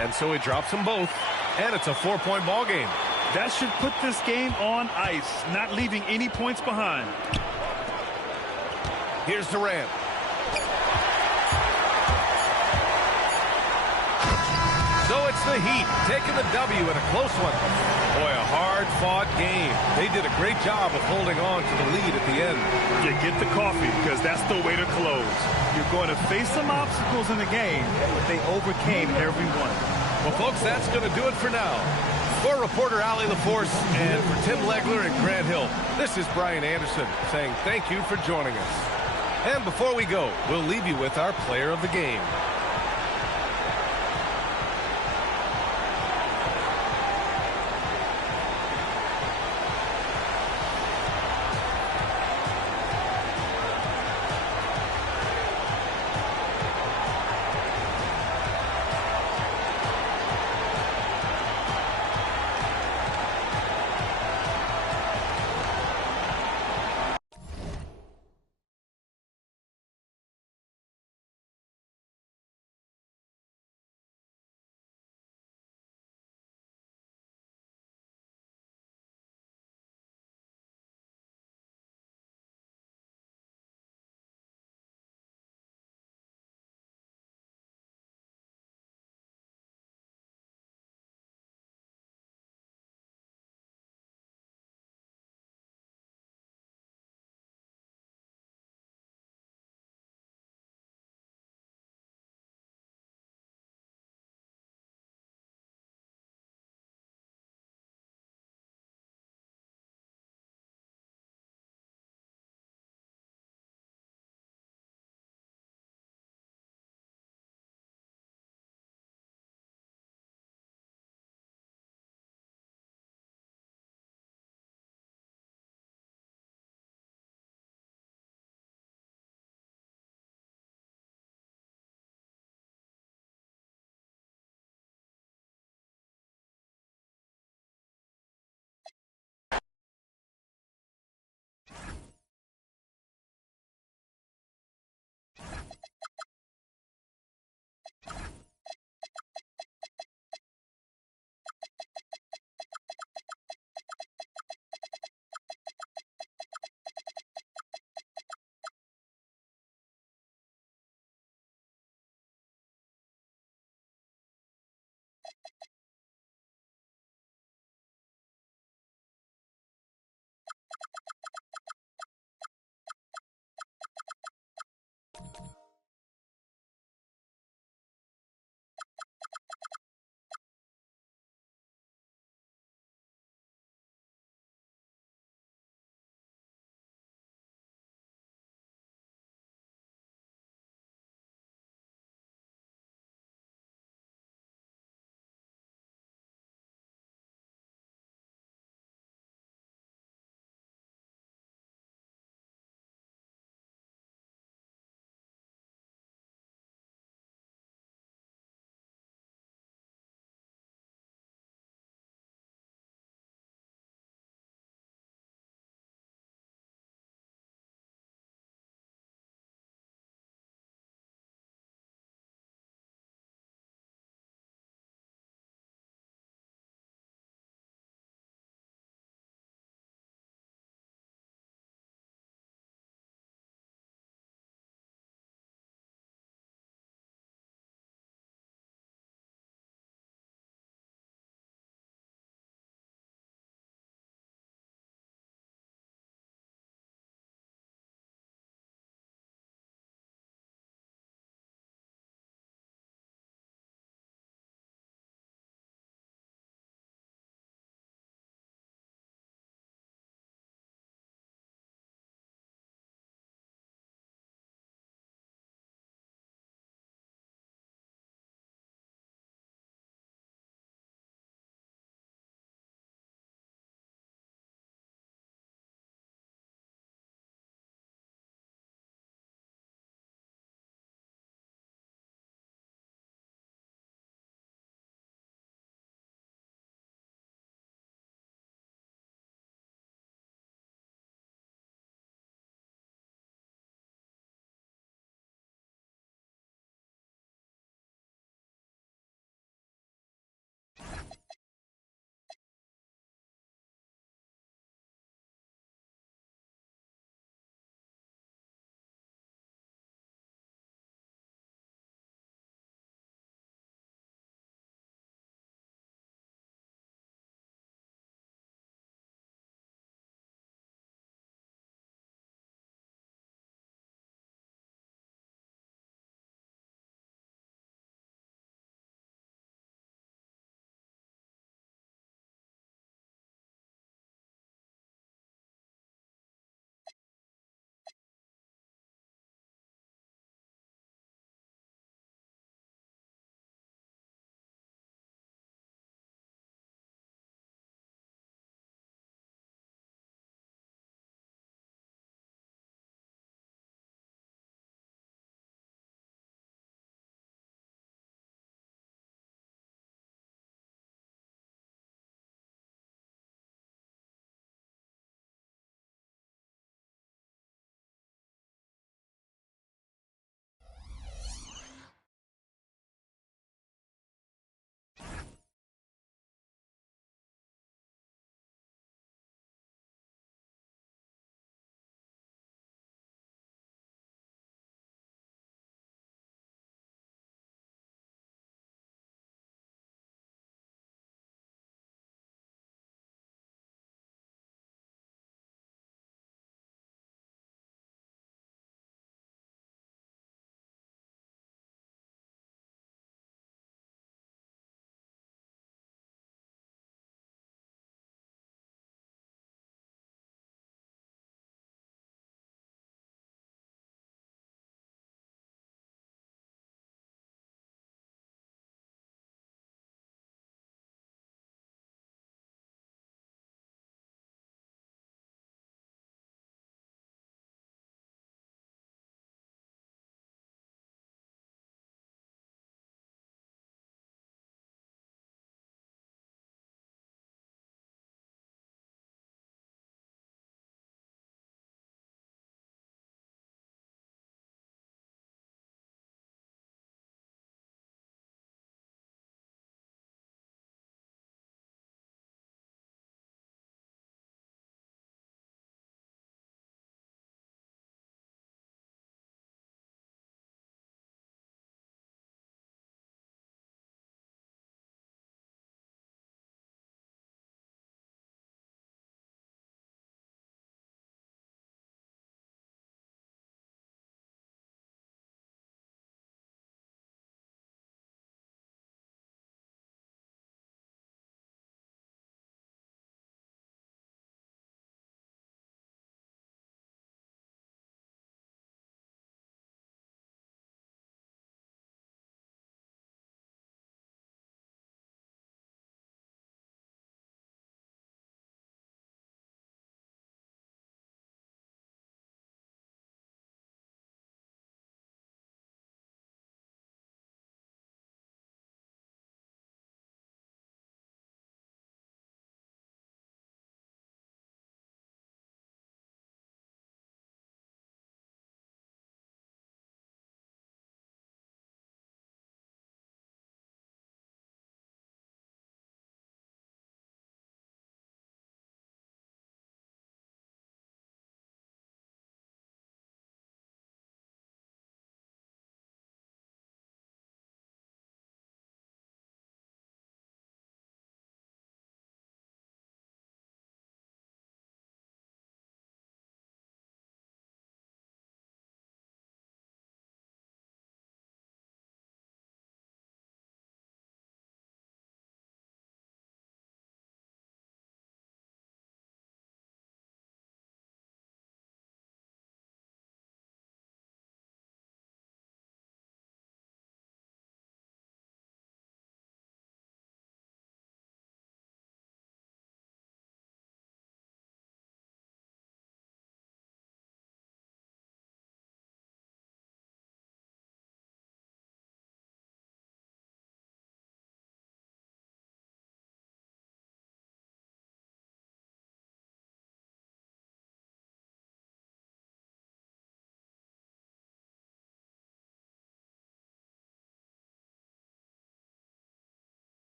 And so he drops them both, and it's a 4-point ball game. That should put this game on ice, not leaving any points behind. Here's Durant. So it's the Heat taking the W in a close one. Boy, a hard-fought game. They did a great job of holding on to the lead at the end. You get the coffee, because that's the way to close. You're going to face some obstacles in the game, but they overcame every one. Well, folks, that's going to do it for now. For reporter Allie LaForce and for Tim Legler and Grant Hill, this is Brian Anderson saying thank you for joining us. And before we go, we'll leave you with our player of the game.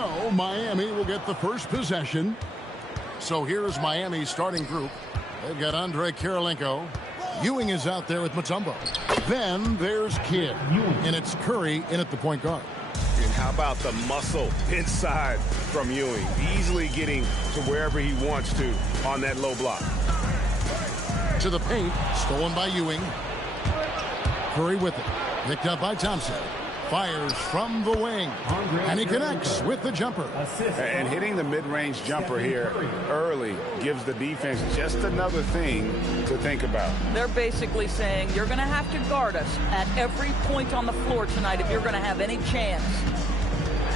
So Miami will get the first possession. So here's Miami's starting group. They've got Andre Kirilenko. Ewing is out there with Mutombo. Then there's Kidd. And it's Curry in at the point guard. And how about the muscle inside from Ewing? Easily getting to wherever he wants to on that low block. To the paint. Stolen by Ewing. Curry with it. Picked up by Thompson. Fires from the wing. And he connects with the jumper. And hitting the mid-range jumper here early gives the defense just another thing to think about. They're basically saying you're going to have to guard us at every point on the floor tonight if you're going to have any chance.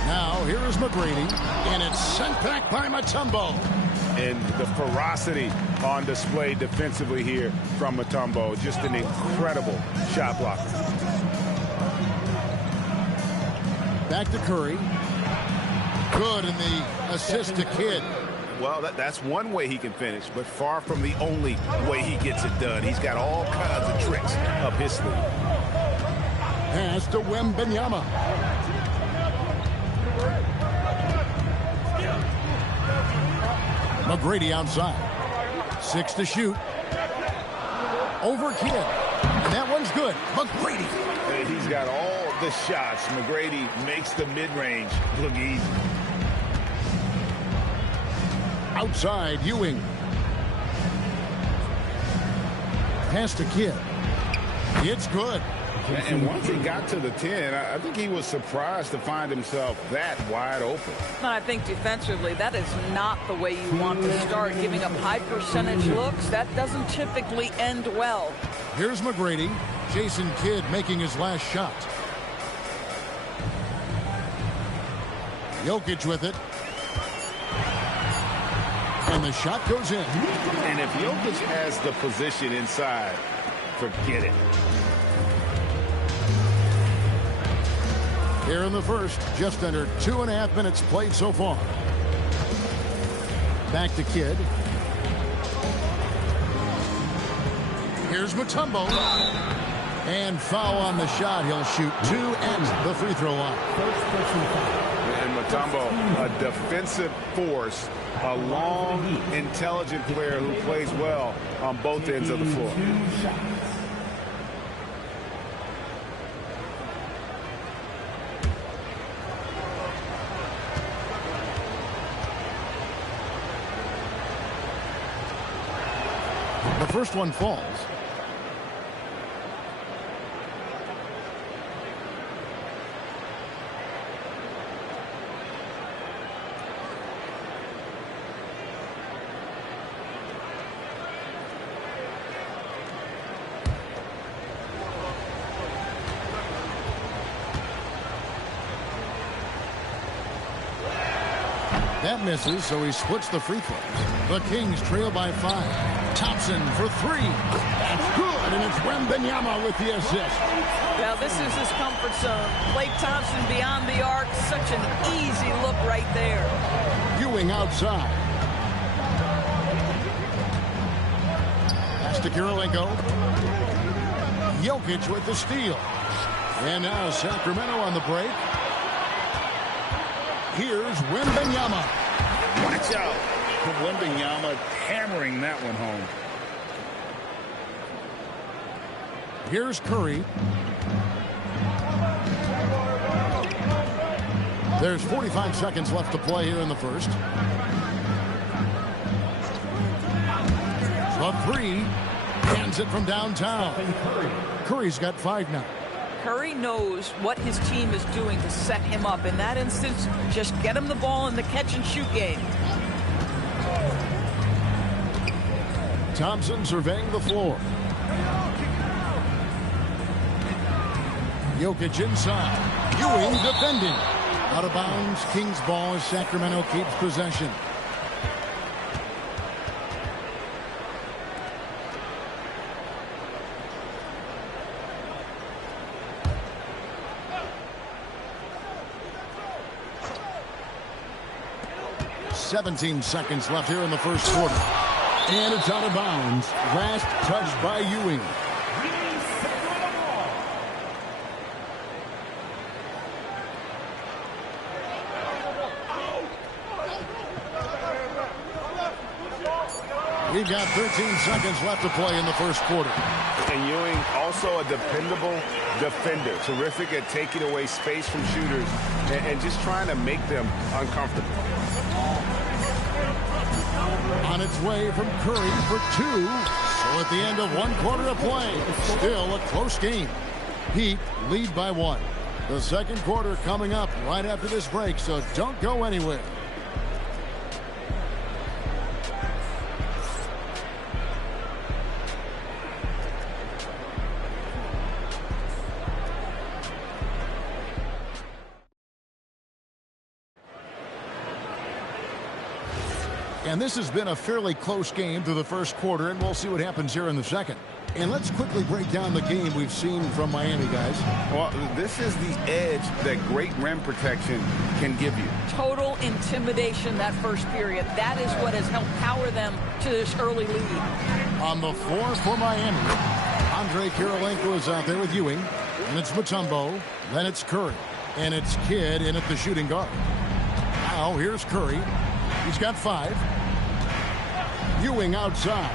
Now here is McGrady. And it's sent back by Mutombo. And the ferocity on display defensively here from Mutombo. Just an incredible shot blocker. Back to Curry. Good in the assist to Kidd. Well, that's one way he can finish, but far from the only way he gets it done. He's got all kinds of tricks up his sleeve. Pass to Wembanyama. McGrady outside. 6 to shoot. Over Kidd. And that one's good. McGrady. He's got all the shots. McGrady makes the mid-range look easy. Outside, Ewing. Pass to Kidd. It's good. And once he got to the 10, I think he was surprised to find himself that wide open. I think defensively, that is not the way you want to start. Giving up high percentage looks, that doesn't typically end well. Here's McGrady. Jason Kidd making his last shot. Jokic with it. And the shot goes in. And if Jokic has the position inside, forget it. Here in the first, just under 2.5 minutes played so far. Back to Kidd. Here's Mutombo. And foul on the shot. He'll shoot 2 at the free throw line. And Mutombo, a defensive force, a long, intelligent player who plays well on both ends of the floor. The first one falls. That misses, so he splits the free throws. The Kings trail by 5. Thompson for 3. That's good, and it's Wembanyama with the assist. Now this is his comfort zone. Klay Thompson beyond the arc. Such an easy look right there. Ewing outside. Pass to Kirilenko. Jokic with the steal. And now Sacramento on the break. Here's Wembanyama. Watch out. Wembanyama hammering that one home. Here's Curry. There's 45 seconds left to play here in the first. The 3. Hands it from downtown. Curry's got 5 now. Curry knows what his team is doing to set him up. In that instance, just get him the ball in the catch-and-shoot game. Thompson surveying the floor. Jokic inside. Ewing defending. Out of bounds. Kings ball as Sacramento keeps possession. "17 seconds left here in the first quarter. And it's out of bounds. Last touch by Ewing. We've got 13 seconds left to play in the first quarter. And Ewing, also a dependable defender. Terrific at taking away space from shooters and just trying to make them uncomfortable. On its way from Curry for two. So at the end of one quarter of play, still a close game. Heat lead by one. The second quarter coming up right after this break, so don't go anywhere. And this has been a fairly close game through the first quarter, and we'll see what happens here in the second. And let's quickly break down the game we've seen from Miami, guys. Well, this is the edge that great rim protection can give you. Total intimidation that first period. That is what has helped power them to this early lead. On the floor for Miami, Andre Kirilenko is out there with Ewing. And it's Mutombo. Then it's Curry. And it's Kidd in at the shooting guard. Now here's Curry. He's got 5. Ewing outside.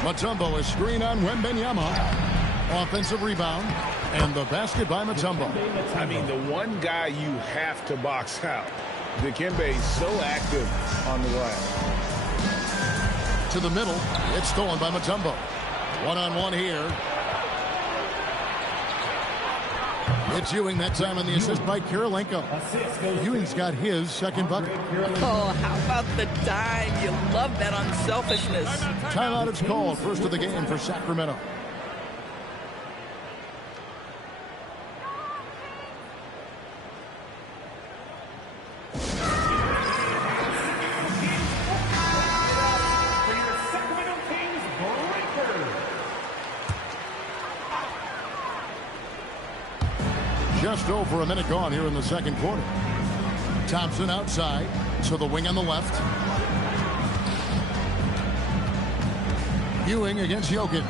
Mutombo is screen on Wembanyama. Offensive rebound. And the basket by Mutombo. I mean, the one guy you have to box out. Dikembe is so active on the glass. To the middle. It's stolen by Mutombo. One-on-one here. It's Ewing that time on the assist by Kirilenko. Ewing's got his second bucket. Oh, how about the dime? You love that unselfishness. Timeout is called. First of the game for Sacramento. Just over a minute gone here in the second quarter. Thompson outside to the wing on the left. Ewing against Jokic.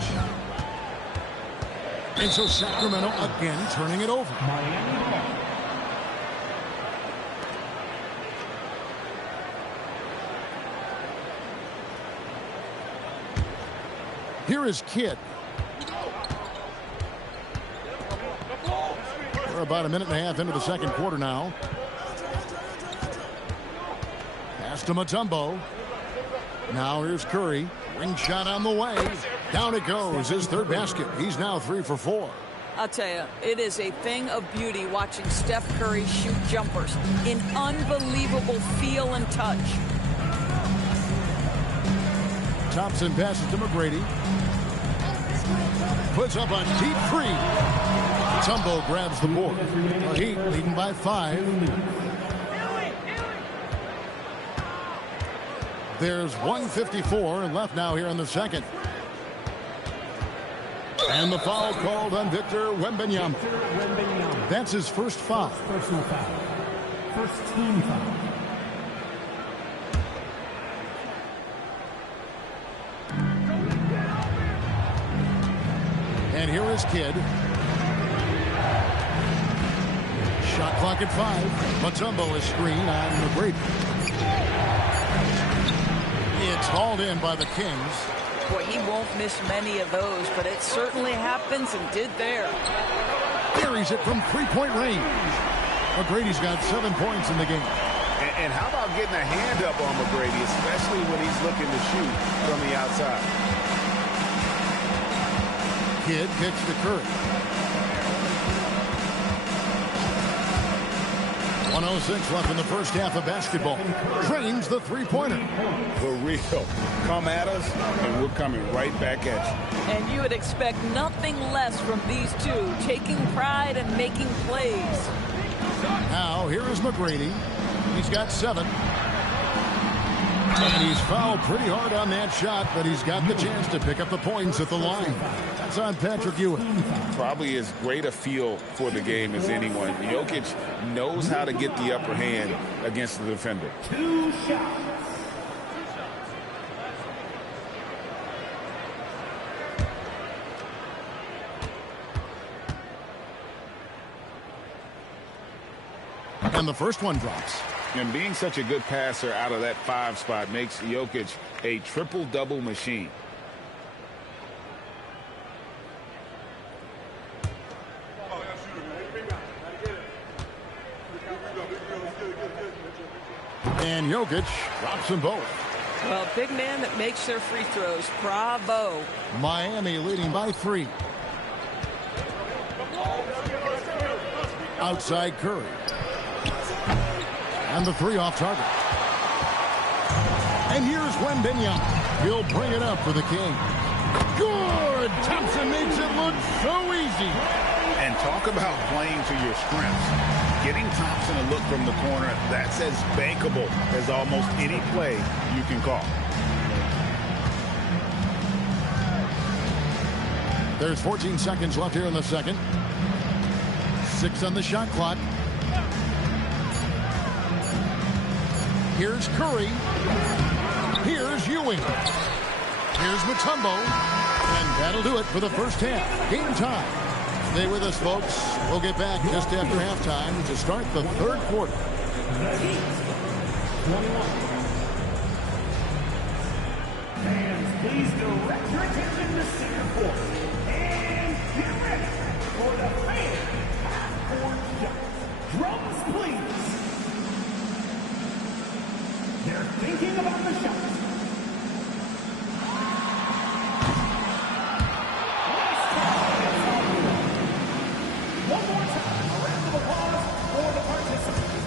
And so Sacramento again turning it over. Here is Kidd. We're about a minute and a half into the second quarter now. Pass to Mutombo. Now here's Curry. Wing shot on the way. Down it goes. His third basket. He's now 3 for 4. I'll tell you, it is a thing of beauty watching Steph Curry shoot jumpers in unbelievable feel and touch. Thompson passes to McGrady. Puts up a deep 3. Mutombo grabs the board. The Heat leading by 5. There's 1:54 left now here in the second. And the foul called on Victor Wembanyama. That's his first foul. Personal foul. First team foul. And here is Kidd. Shot clock at 5. Mutombo is screened on McGrady. It's hauled in by the Kings. Boy, he won't miss many of those, but it certainly happens and did there. Buries it from 3-point range. McGrady's got 7 points in the game. And how about getting a hand up on McGrady, especially when he's looking to shoot from the outside? Kidd kicks to Curry. 1:06 left in the first half of basketball. Drains the three-pointer. For real. Come at us, and we're coming right back at you. And you would expect nothing less from these two, taking pride and making plays. Now, here is McGrady. He's got 7. And he's fouled pretty hard on that shot, but he's got the chance to pick up the points at the line. That's on Patrick Ewing. Probably as great a feel for the game as anyone. Jokic knows how to get the upper hand against the defender. 2 shots. And the first one drops. And being such a good passer out of that 5 spot makes Jokic a triple-double machine. And Jokic drops them both. Well, big man that makes their free throws. Bravo. Miami leading by 3. Outside Curry. And the 3 off target. And here's Wembanyama. He'll bring it up for the Kings. Good! Thompson makes it look so easy. And talk about playing to your strengths. Getting Thompson a look from the corner, that's as bankable as almost any play you can call. There's 14 seconds left here in the second. 6 on the shot clock. Here's Curry. Here's Ewing. Here's Mutombo. And that'll do it for the first half. Game time. Stay with us, folks. We'll get back just after halftime to start the third quarter. Fans, please direct your attention to center court. And get ready for the fan half-court shots. Drums, please. They're thinking about the shots. One more time, a round of applause for the participants.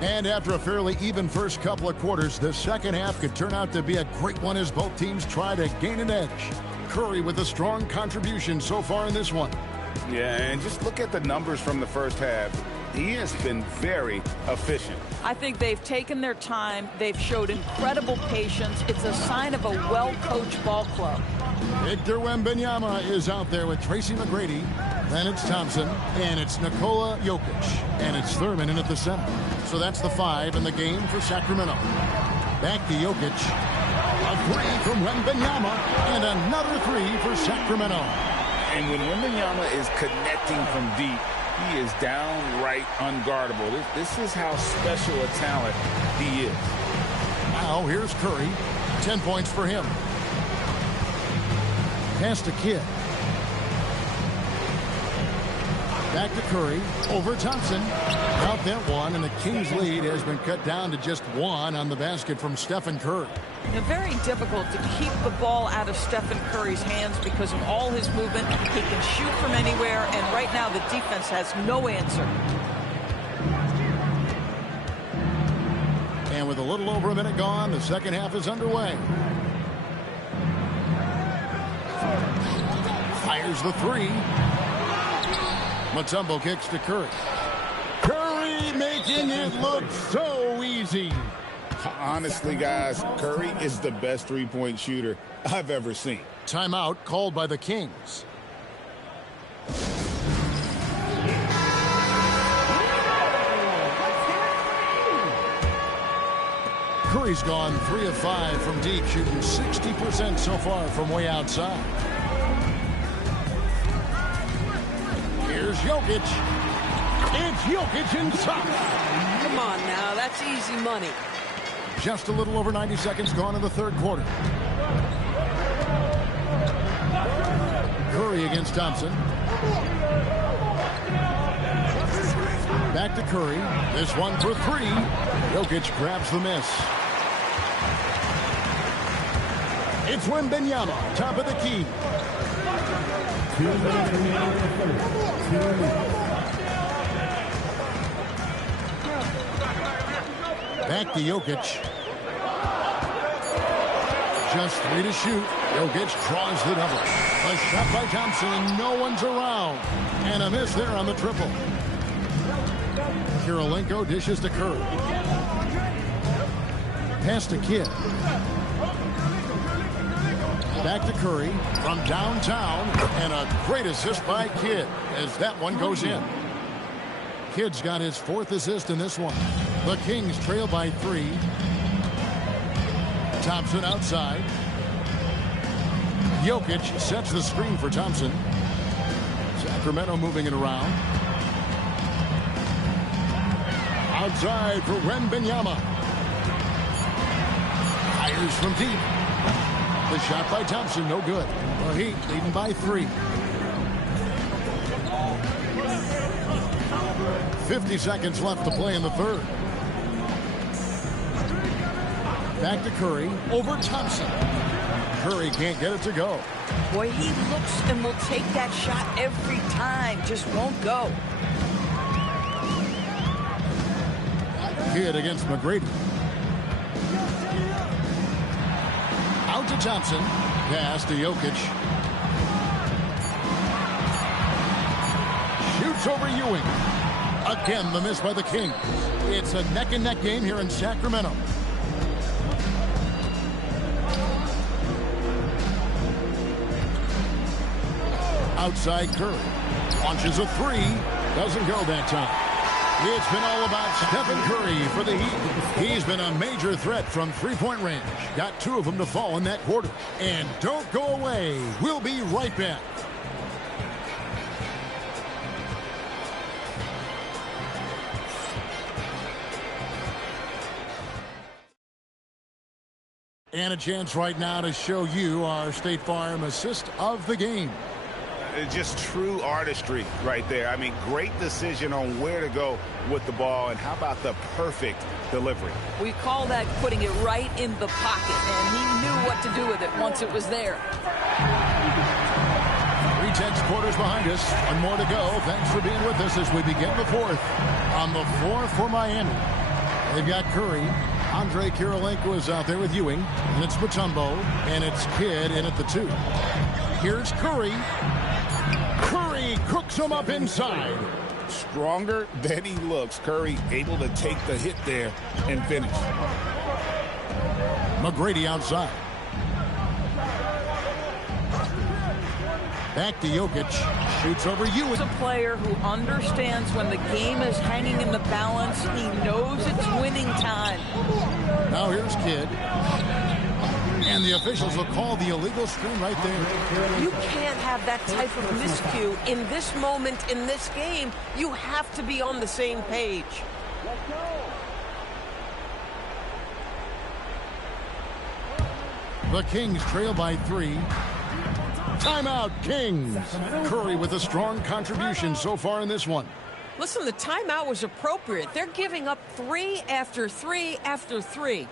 And after a fairly even first couple of quarters, the second half could turn out to be a great one as both teams try to gain an edge. Curry with a strong contribution so far in this one. Yeah, and just look at the numbers from the first half. He has been very efficient. I think they've taken their time. They've showed incredible patience. It's a sign of a well-coached ball club. Victor Wembanyama is out there with Tracy McGrady. Then it's Thompson, and it's Nikola Jokic, and it's Thurman in at the center. So that's the 5 in the game for Sacramento. Back to Jokic. A 3 from Wembanyama, and another 3 for Sacramento. And when Wembanyama is connecting from deep, he is downright unguardable. This is how special a talent he is. Now here's Curry. 10 points for him. Pass to Kidd. Back to Curry. Over Thompson. Out that one, and the Kings' lead has been cut down to just 1 on the basket from Stephen Curry. Now, very difficult to keep the ball out of Stephen Curry's hands because of all his movement. He can shoot from anywhere, and right now the defense has no answer. And with a little over a minute gone, the second half is underway. Fires the 3. Mutombo kicks to Curry. Curry making it look so easy. Honestly, guys, Curry is the best three-point shooter I've ever seen. Timeout called by the Kings. Curry's gone 3 of 5 from deep, shooting 60% so far from way outside. Here's Jokic. It's Jokic inside. Come on now, that's easy money. Just a little over 90 seconds gone in the third quarter. Curry against Thompson. Back to Curry. This one for 3. Jokic grabs the miss. It's Wembanyama, top of the key. 2 minutes remaining in the third. 2 minutes. Back to Jokic. Just 3 to shoot. Jokic draws the double. A shot by Thompson, and no one's around. And a miss there on the triple. Kirilenko dishes to Curry. Pass to Kidd. Back to Curry from downtown, and a great assist by Kidd as that one goes in. Kidd's got his 4th assist in this one. The Kings trail by 3. Thompson outside. Jokic sets the screen for Thompson. Sacramento moving it around. Outside for Wembanyama. Fires from deep. The shot by Thompson, no good. The Heat leading by 3. 50 seconds left to play in the third. Back to Curry, over Thompson. Curry can't get it to go. Boy, he looks and will take that shot every time, just won't go. Kidd against McGrady. Out to Thompson. Pass to Jokic. Shoots over Ewing. Again, the miss by the Kings. It's a neck-and-neck game here in Sacramento. Outside Curry. Launches a 3. Doesn't go that time. It's been all about Stephen Curry for the Heat. He's been a major threat from three-point range. Got 2 of them to fall in that quarter. And don't go away. We'll be right back. And a chance right now to show you our State Farm assist of the game. Just true artistry right there. I mean, great decision on where to go with the ball, and how about the perfect delivery? We call that putting it right in the pocket, and he knew what to do with it once it was there. 3/10 quarters behind us. One more to go. Thanks for being with us as we begin the fourth. On the floor for Miami, they've got Curry. Andre Kirilenko is out there with Ewing, and it's Mutombo, and it's Kidd in at the 2. Here's Curry. Curry cooks him up inside. Stronger than he looks. Curry able to take the hit there and finish. McGrady outside. Back to Jokic. Shoots over Ewing. He's a player who understands when the game is hanging in the balance. He knows it's winning time. Now here's Kidd. And the officials will call the illegal screen right there. You can't have that type of miscue in this moment in this game. You have to be on the same page. The Kings trail by 3. Timeout, Kings. Curry with a strong contribution so far in this one. Listen, the timeout was appropriate. They're giving up 3 after 3 after 3.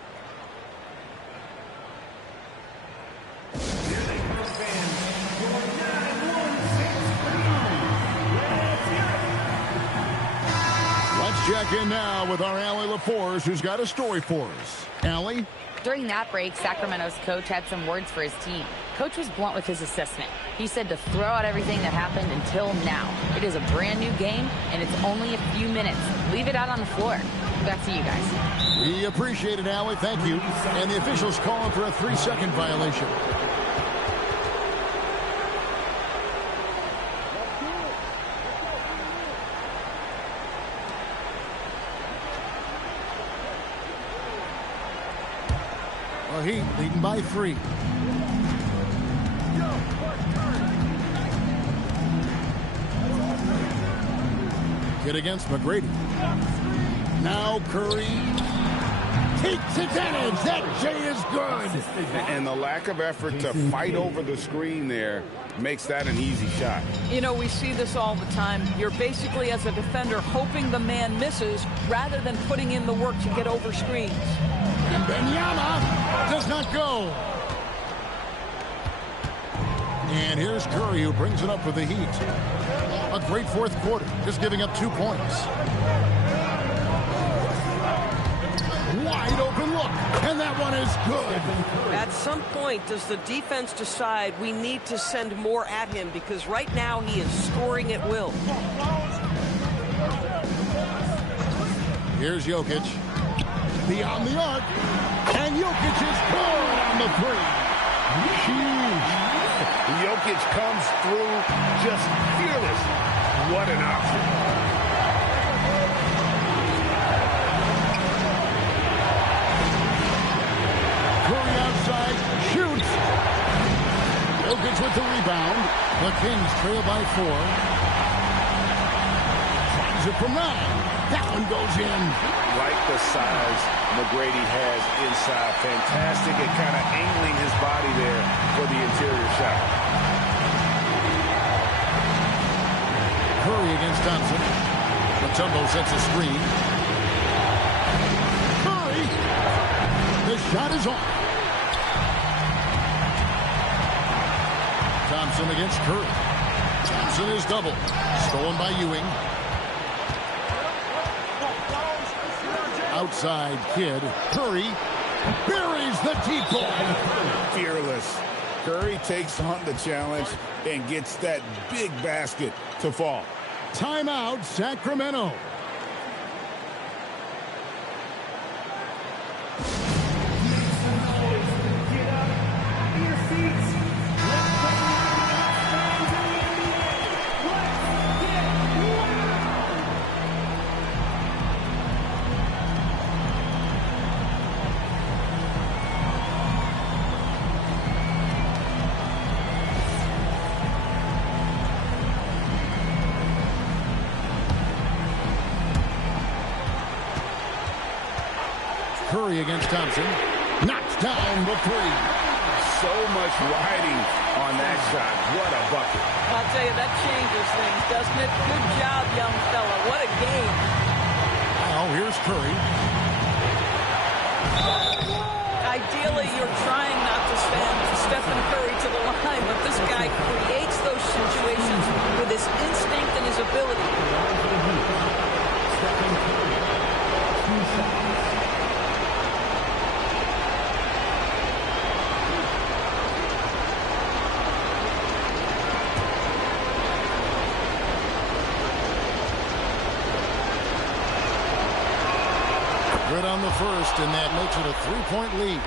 Let's check in now with our Allie LaForce, who's got a story for us. Allie? During that break, Sacramento's coach had some words for his team. Coach was blunt with his assessment. He said to throw out everything that happened until now. It is a brand new game, and it's only a few minutes. Leave it out on the floor. Back to you guys. We appreciate it, Allie. Thank you. And the officials calling for a 3-second violation. The Heat leading by 3. Kidd against McGrady. Now Curry takes advantage. That J is good. And the lack of effort to fight over the screen there makes that an easy shot. You know, we see this all the time. You're basically, as a defender, hoping the man misses rather than putting in the work to get over screens. Wembanyama does not go. And here's Curry, who brings it up for the Heat. A great fourth quarter, just giving up 2 points. that one is good. At some point, does the defense decide we need to send more at him? Because right now he is scoring at will. Here's Jokic. Beyond the arc. And Jokic is good on the three. Huge. Jokic comes through just fearless. What an option. Curry outside, shoots. Jokic with the rebound. The Kings trail by 4. Finds it from 9. That one goes in. Like the size McGrady has inside. Fantastic at kind of angling his body there for the interior shot. Curry against Thompson. Mutombo sets a screen. Curry. The shot is off. Thompson against Curry. Thompson is doubled. Stolen by Ewing. Outside Kidd. Curry buries the deep ball. Fearless. Curry takes on the challenge and gets that big basket to fall. Timeout, Sacramento. Curry against Thompson. Knocks down the three. So much riding on that shot. What a bucket. I'll tell you, that changes things, doesn't it? Good job, young fella. What a game. Now here's Curry. Ideally, you're trying not to send Stephen Curry to the line, but this guy creates those situations with his instinct and his ability. Stephen Curry. 2 shots. Good on the first, and that makes it a 3-point lead.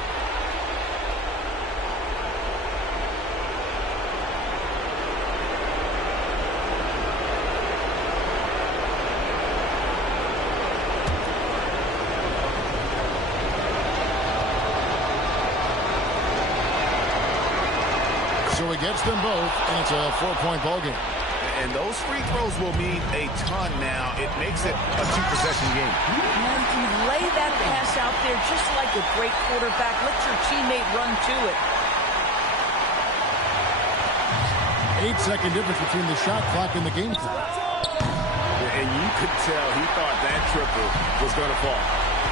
So he gets them both, and it's a 4-point ball game. And those free throws will mean a ton now. It makes it a 2-possession game. And you lay that pass out there just like a great quarterback. Let your teammate run to it. 8-second difference between the shot clock and the game clock. And you could tell he thought that triple was going to fall.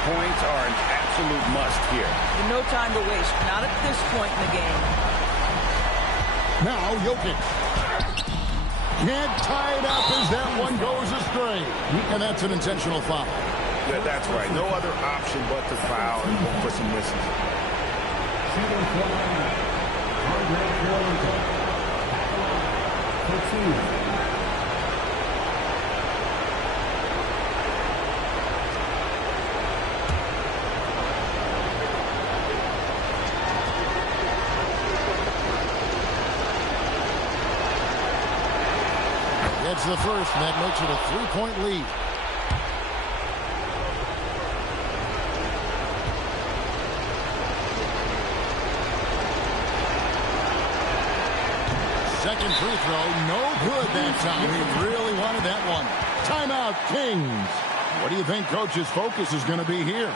Points are an absolute must here. No time to waste. Not at this point in the game. Now Jokic. Can't tie it up as that one goes astray. And that's an intentional foul. Yeah, that's right. No other option but to foul and hope for some misses. That's the first, and that makes it a 3-point lead. Second free throw, no good that time. He really wanted that one. Timeout, Kings. What do you think Coach's focus is going to be here?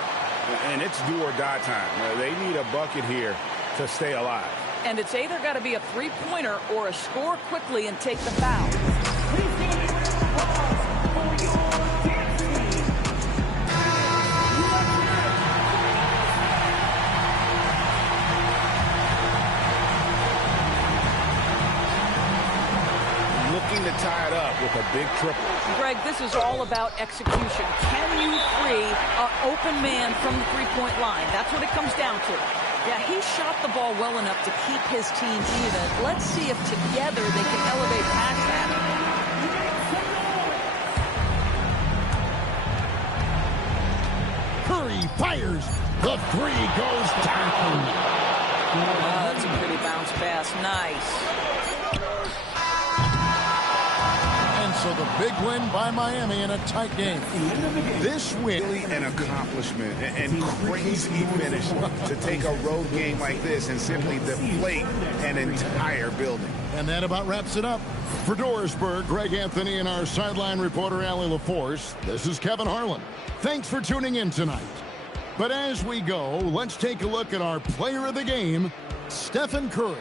And it's do or die time. They need a bucket here to stay alive. And it's either got to be a three-pointer or a score quickly and take the foul. Looking to tie it up with a big triple. Greg, this is all about execution. Can you free an open man from the three-point line. That's what it comes down to. Yeah, he shot the ball well enough to keep his team even. Let's see if together they can elevate past that. Curry fires. The three goes down. That's a pretty bounce pass. Nice. And so the big win by Miami in a tight game. This win. Really an accomplishment and crazy finish to take a road game like this and simply deflate an entire building. And that about wraps it up. For Dorisburg, Greg Anthony and our sideline reporter, Allie LaForce, this is Kevin Harlan. Thanks for tuning in tonight. But as we go, let's take a look at our player of the game, Stephen Curry.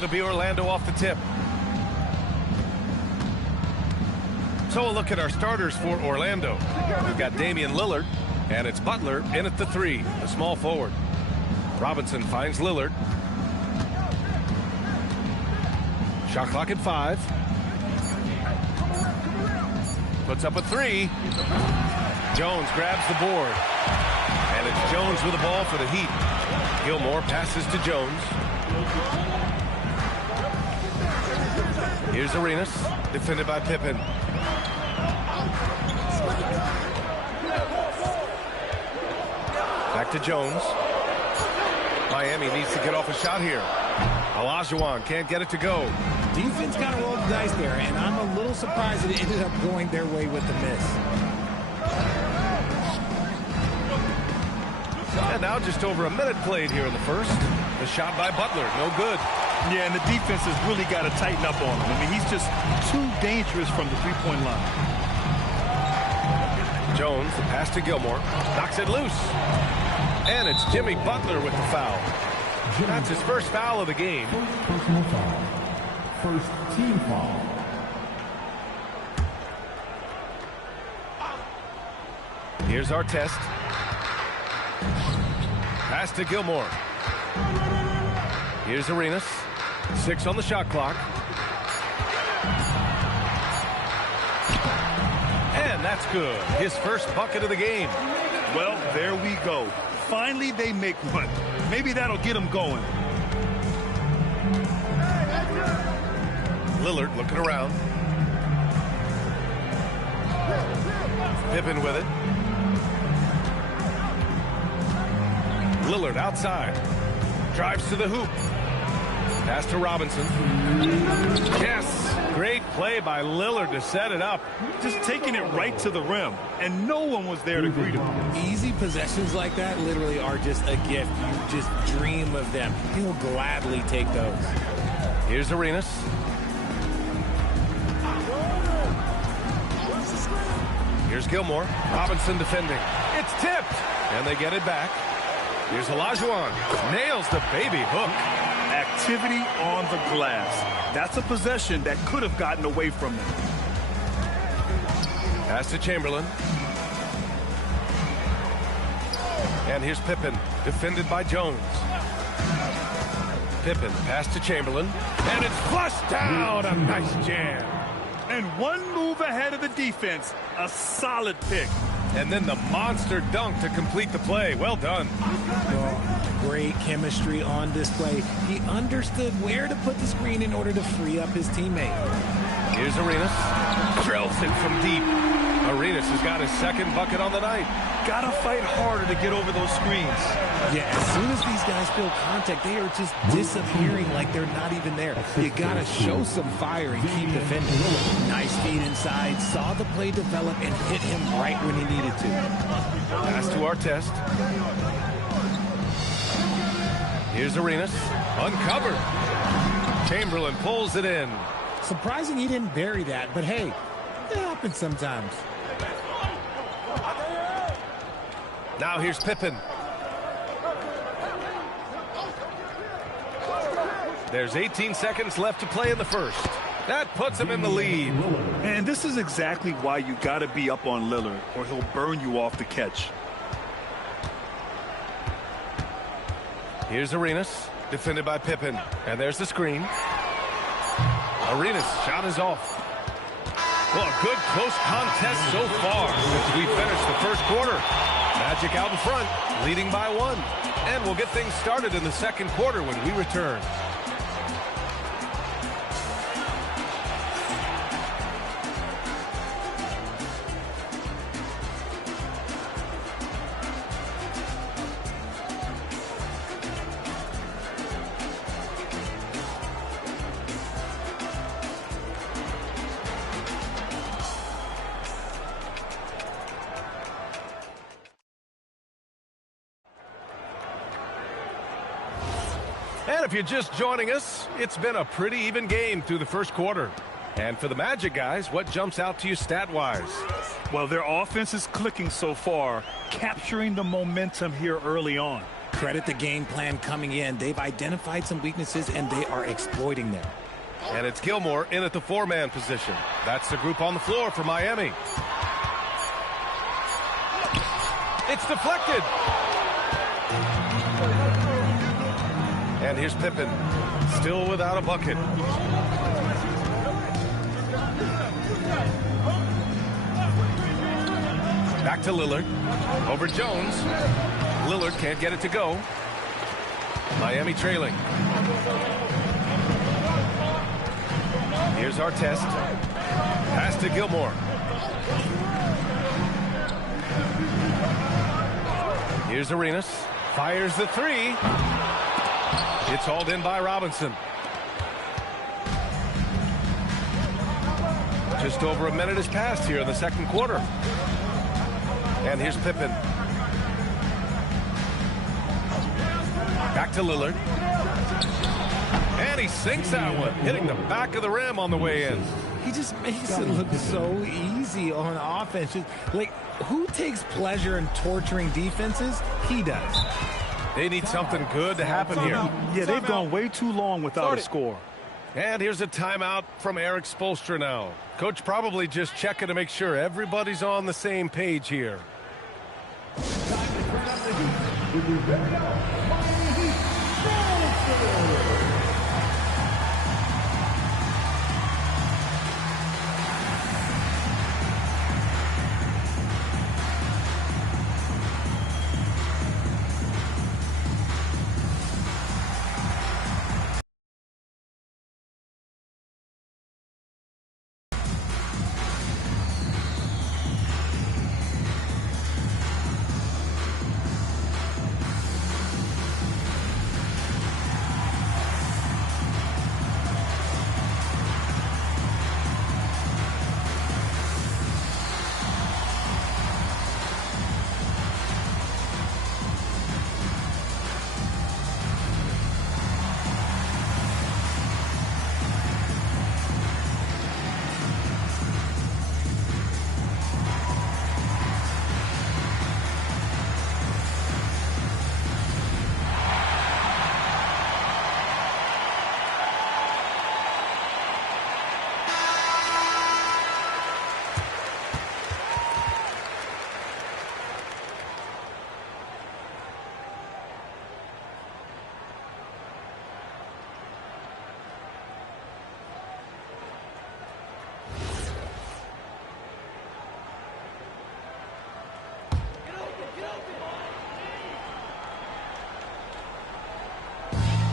It'll be Orlando off the tip. So a look at our starters for Orlando. We've got Damian Lillard, and it's Butler in at the 3, the small forward. Robinson finds Lillard. Shot clock at 5. Puts up a 3. Jones grabs the board. And it's Jones with the ball for the Heat. Gilmore passes to Jones. Here's Arenas, defended by Pippen. Back to Jones. Miami needs to get off a shot here. Olajuwon can't get it to go. Defense kind of rolled the dice there, and I'm a little surprised that it ended up going their way with the miss. And now just over a minute played here in the first. The shot by Butler, no good. Yeah, and the defense has really got to tighten up on him. I mean, he's just too dangerous from the three-point line. Jones, the pass to Gilmore, knocks it loose. And it's Jimmy Butler with the foul. That's his first foul of the game. Personal foul. First team foul. Here's our test. Pass to Gilmore. Here's Arenas. 6 on the shot clock. And that's good. His first bucket of the game. Well, there we go. Finally, they make one. Maybe that'll get them going. Lillard looking around. Pippen with it. Lillard outside. Drives to the hoop. Pass to Robinson. Yes! Great play by Lillard to set it up. Just taking it right to the rim, and no one was there to greet him. Easy possessions like that literally are just a gift. You just dream of them. He'll gladly take those. Here's Arenas. Here's Gilmore. Robinson defending. It's tipped, and they get it back. Here's Olajuwon. Nails the baby hook. Activity on the glass. That's a possession that could have gotten away from them. Pass to Chamberlain. And here's Pippen, defended by Jones. Pippen, pass to Chamberlain. And it's flushed down. A nice jam. And one move ahead of the defense. A solid pick. And then the monster dunk to complete the play. Well done. Oh, great chemistry on display. He understood where to put the screen in order to free up his teammate. Here's Arenas. Drills it from deep. Arenas has got his second bucket on the night. Gotta fight harder to get over those screens. Yeah, as soon as these guys feel contact, they are just disappearing like they're not even there. You gotta show some fire and keep defending. Nice feed inside, saw the play develop and hit him right when he needed to. Pass to our test. Here's Arenas, uncovered. Chamberlain pulls it in. Surprising he didn't bury that, but hey, it happens sometimes. Now here's Pippen. There's 18 seconds left to play in the first. That puts him in the lead. And this is exactly why you got to be up on Lillard, or he'll burn you off the catch. Here's Arenas, defended by Pippen. And there's the screen. Arenas' shot is off. Well, a good close contest so far as we finish the first quarter. Magic out in front, leading by 1. And we'll get things started in the second quarter when we return. And if you're just joining us, it's been a pretty even game through the first quarter. And for the Magic guys, what jumps out to you stat-wise? Well, their offense is clicking so far, capturing the momentum here early on. Credit the game plan coming in. They've identified some weaknesses, and they are exploiting them. And it's Gilmore in at the 4-man position. That's the group on the floor for Miami. It's deflected. And here's Pippen, still without a bucket. Back to Lillard. Over Jones. Lillard can't get it to go. Miami trailing. Here's Artest. Pass to Gilmore. Here's Arenas. Fires the three. It's hauled in by Robinson. Just over a minute has passed here in the second quarter. And here's Pippen. Back to Lillard. And he sinks that one, hitting the back of the rim on the way in. He just makes it look so easy on offense. Like, who takes pleasure in torturing defenses? He does. They need something good to happen here. Yeah, they've gone way too long without a score. And here's a timeout from Eric Spoelstra now. Coach probably just checking to make sure everybody's on the same page here.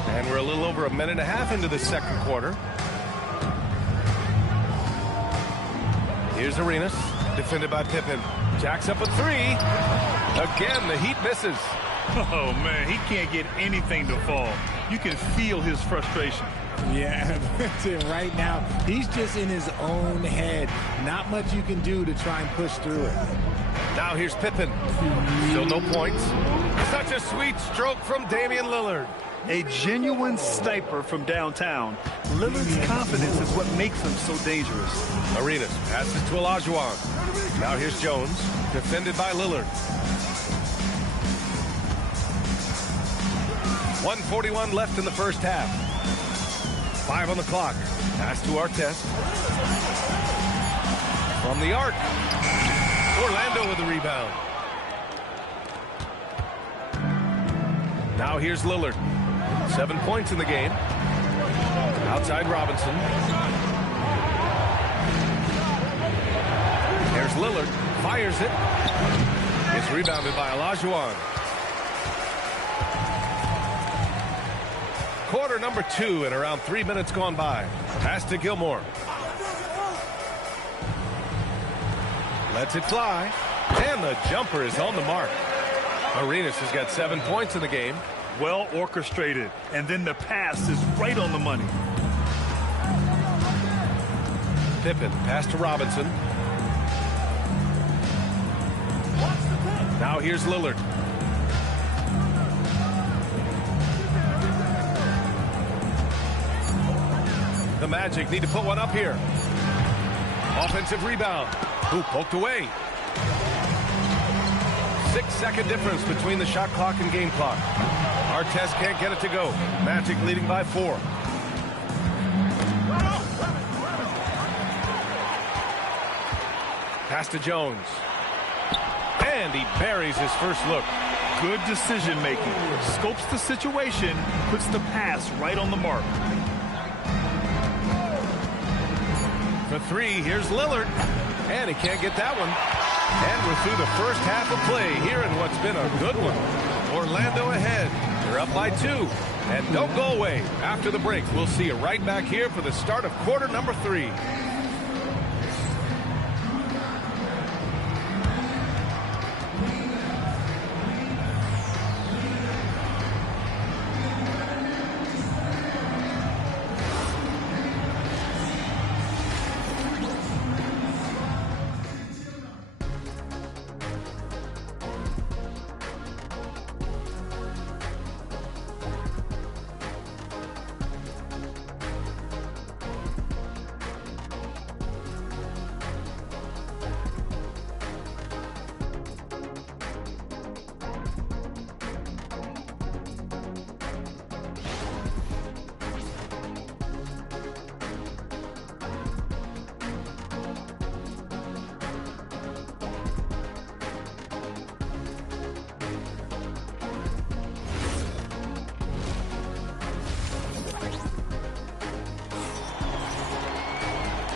And we're a little over a minute and a half into the second quarter. Here's Arenas, defended by Pippen. Jacks up a three. Again, the Heat misses. Oh, man, he can't get anything to fall. You can feel his frustration. Yeah, that's it. Right now, he's just in his own head. Not much you can do to try and push through it. Now here's Pippen. Still no points. Such a sweet stroke from Damian Lillard. A genuine sniper from downtown. Lillard's confidence is what makes him so dangerous. Arenas passes to Olajuwon. Now here's Jones, defended by Lillard. 1:41 left in the first half. 5 on the clock. Pass to Artest. From the arc. Orlando with the rebound. Now here's Lillard. 7 points in the game. Outside Robinson. There's Lillard. Fires it. It's rebounded by Olajuwon. Quarter number 2 and around 3 minutes gone by. Pass to Gilmore. Lets it fly. And the jumper is on the mark. Arenas has got 7 points in the game. Well orchestrated. And then the pass is right on the money. Pippen, pass to Robinson. Now here's Lillard. The Magic need to put one up here. Offensive rebound. Who poked away. 6-second difference between the shot clock and game clock. Artest can't get it to go. Magic leading by 4. Pass to Jones. And he buries his first look. Good decision making. Scopes the situation, puts the pass right on the mark. For 3, here's Lillard. And he can't get that one. And we're through the first half of play here in what's been a good one. Orlando ahead. They're up by 2. And don't go away. After the break, we'll see you right back here for the start of quarter number 3.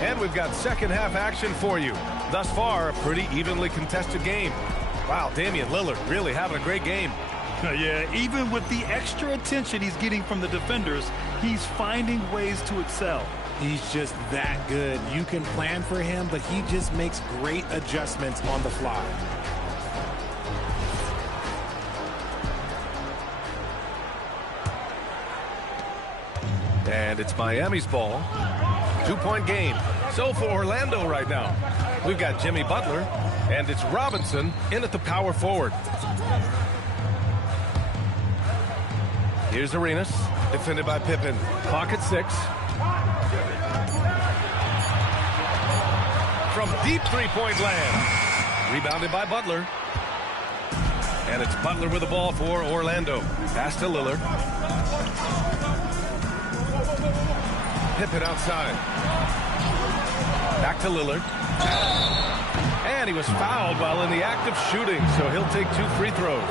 And we've got second half action for you. Thus far, a pretty evenly contested game. Wow, Damian Lillard really having a great game. Yeah, even with the extra attention he's getting from the defenders, he's finding ways to excel. He's just that good. You can plan for him, but he just makes great adjustments on the fly. And it's Miami's ball. 2-point game. So for Orlando right now, we've got Jimmy Butler, and it's Robinson in at the power forward. Here's Arenas, defended by Pippen. Clock at 6. From deep three-point land. Rebounded by Butler. And it's Butler with the ball for Orlando. Pass to Lillard. Pippen outside. Back to Lillard. And he was fouled while in the act of shooting, so he'll take 2 free throws.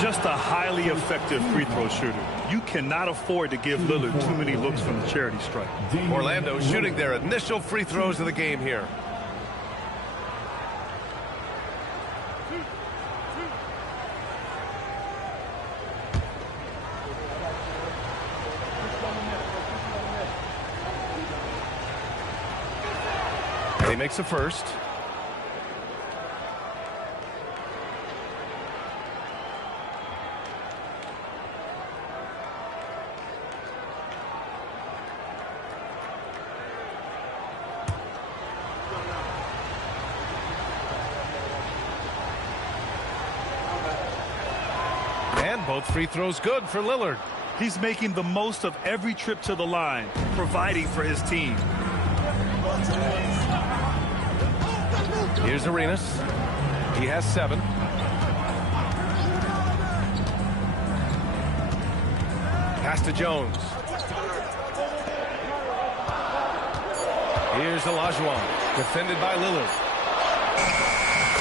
Just a highly effective free throw shooter. You cannot afford to give Lillard too many looks from the charity stripe. Orlando shooting their initial free throws of the game here. He makes a first. And both free throws good for Lillard. He's making the most of every trip to the line, providing for his team. Here's Arenas. He has 7. Pass to Jones. Here's Olajuwon, defended by Lillard.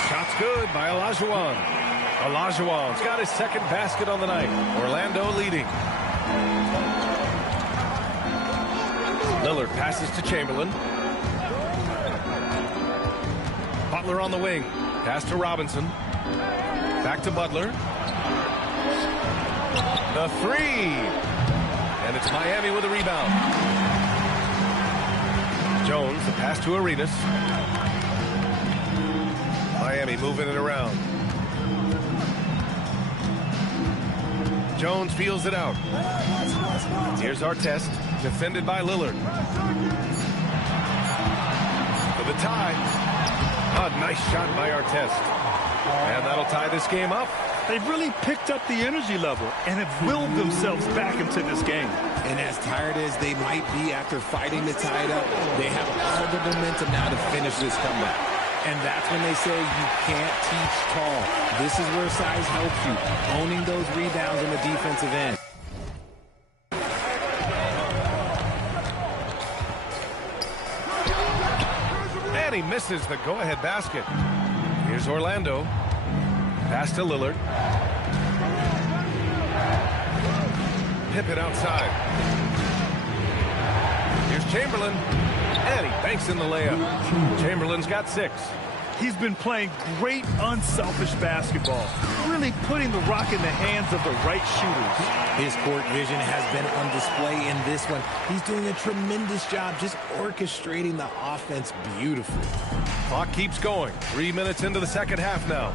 Shot's good by Olajuwon. Olajuwon's got his second basket on the night. Orlando leading. Lillard passes to Chamberlain. Butler on the wing. Pass to Robinson. Back to Butler. The 3. And it's Miami with a rebound. Jones, the pass to Arenas. Miami moving it around. Jones feels it out. Here's Artest, defended by Lillard. For the tie. A nice shot by Artest. And that'll tie this game up. They've really picked up the energy level and have willed themselves back into this game. And as tired as they might be after fighting to tie it up, they have all the momentum now to finish this comeback. And that's when they say you can't teach tall. This is where size helps you, owning those rebounds on the defensive end. And he misses the go-ahead basket. Here's Orlando. Pass to Lillard. Pippen outside. Here's Chamberlain. And he banks in the layup. Chamberlain's got 6. He's been playing great, unselfish basketball, really putting the rock in the hands of the right shooters. His court vision has been on display in this one. He's doing a tremendous job just orchestrating the offense beautifully. Clock keeps going. 3 minutes into the second half now.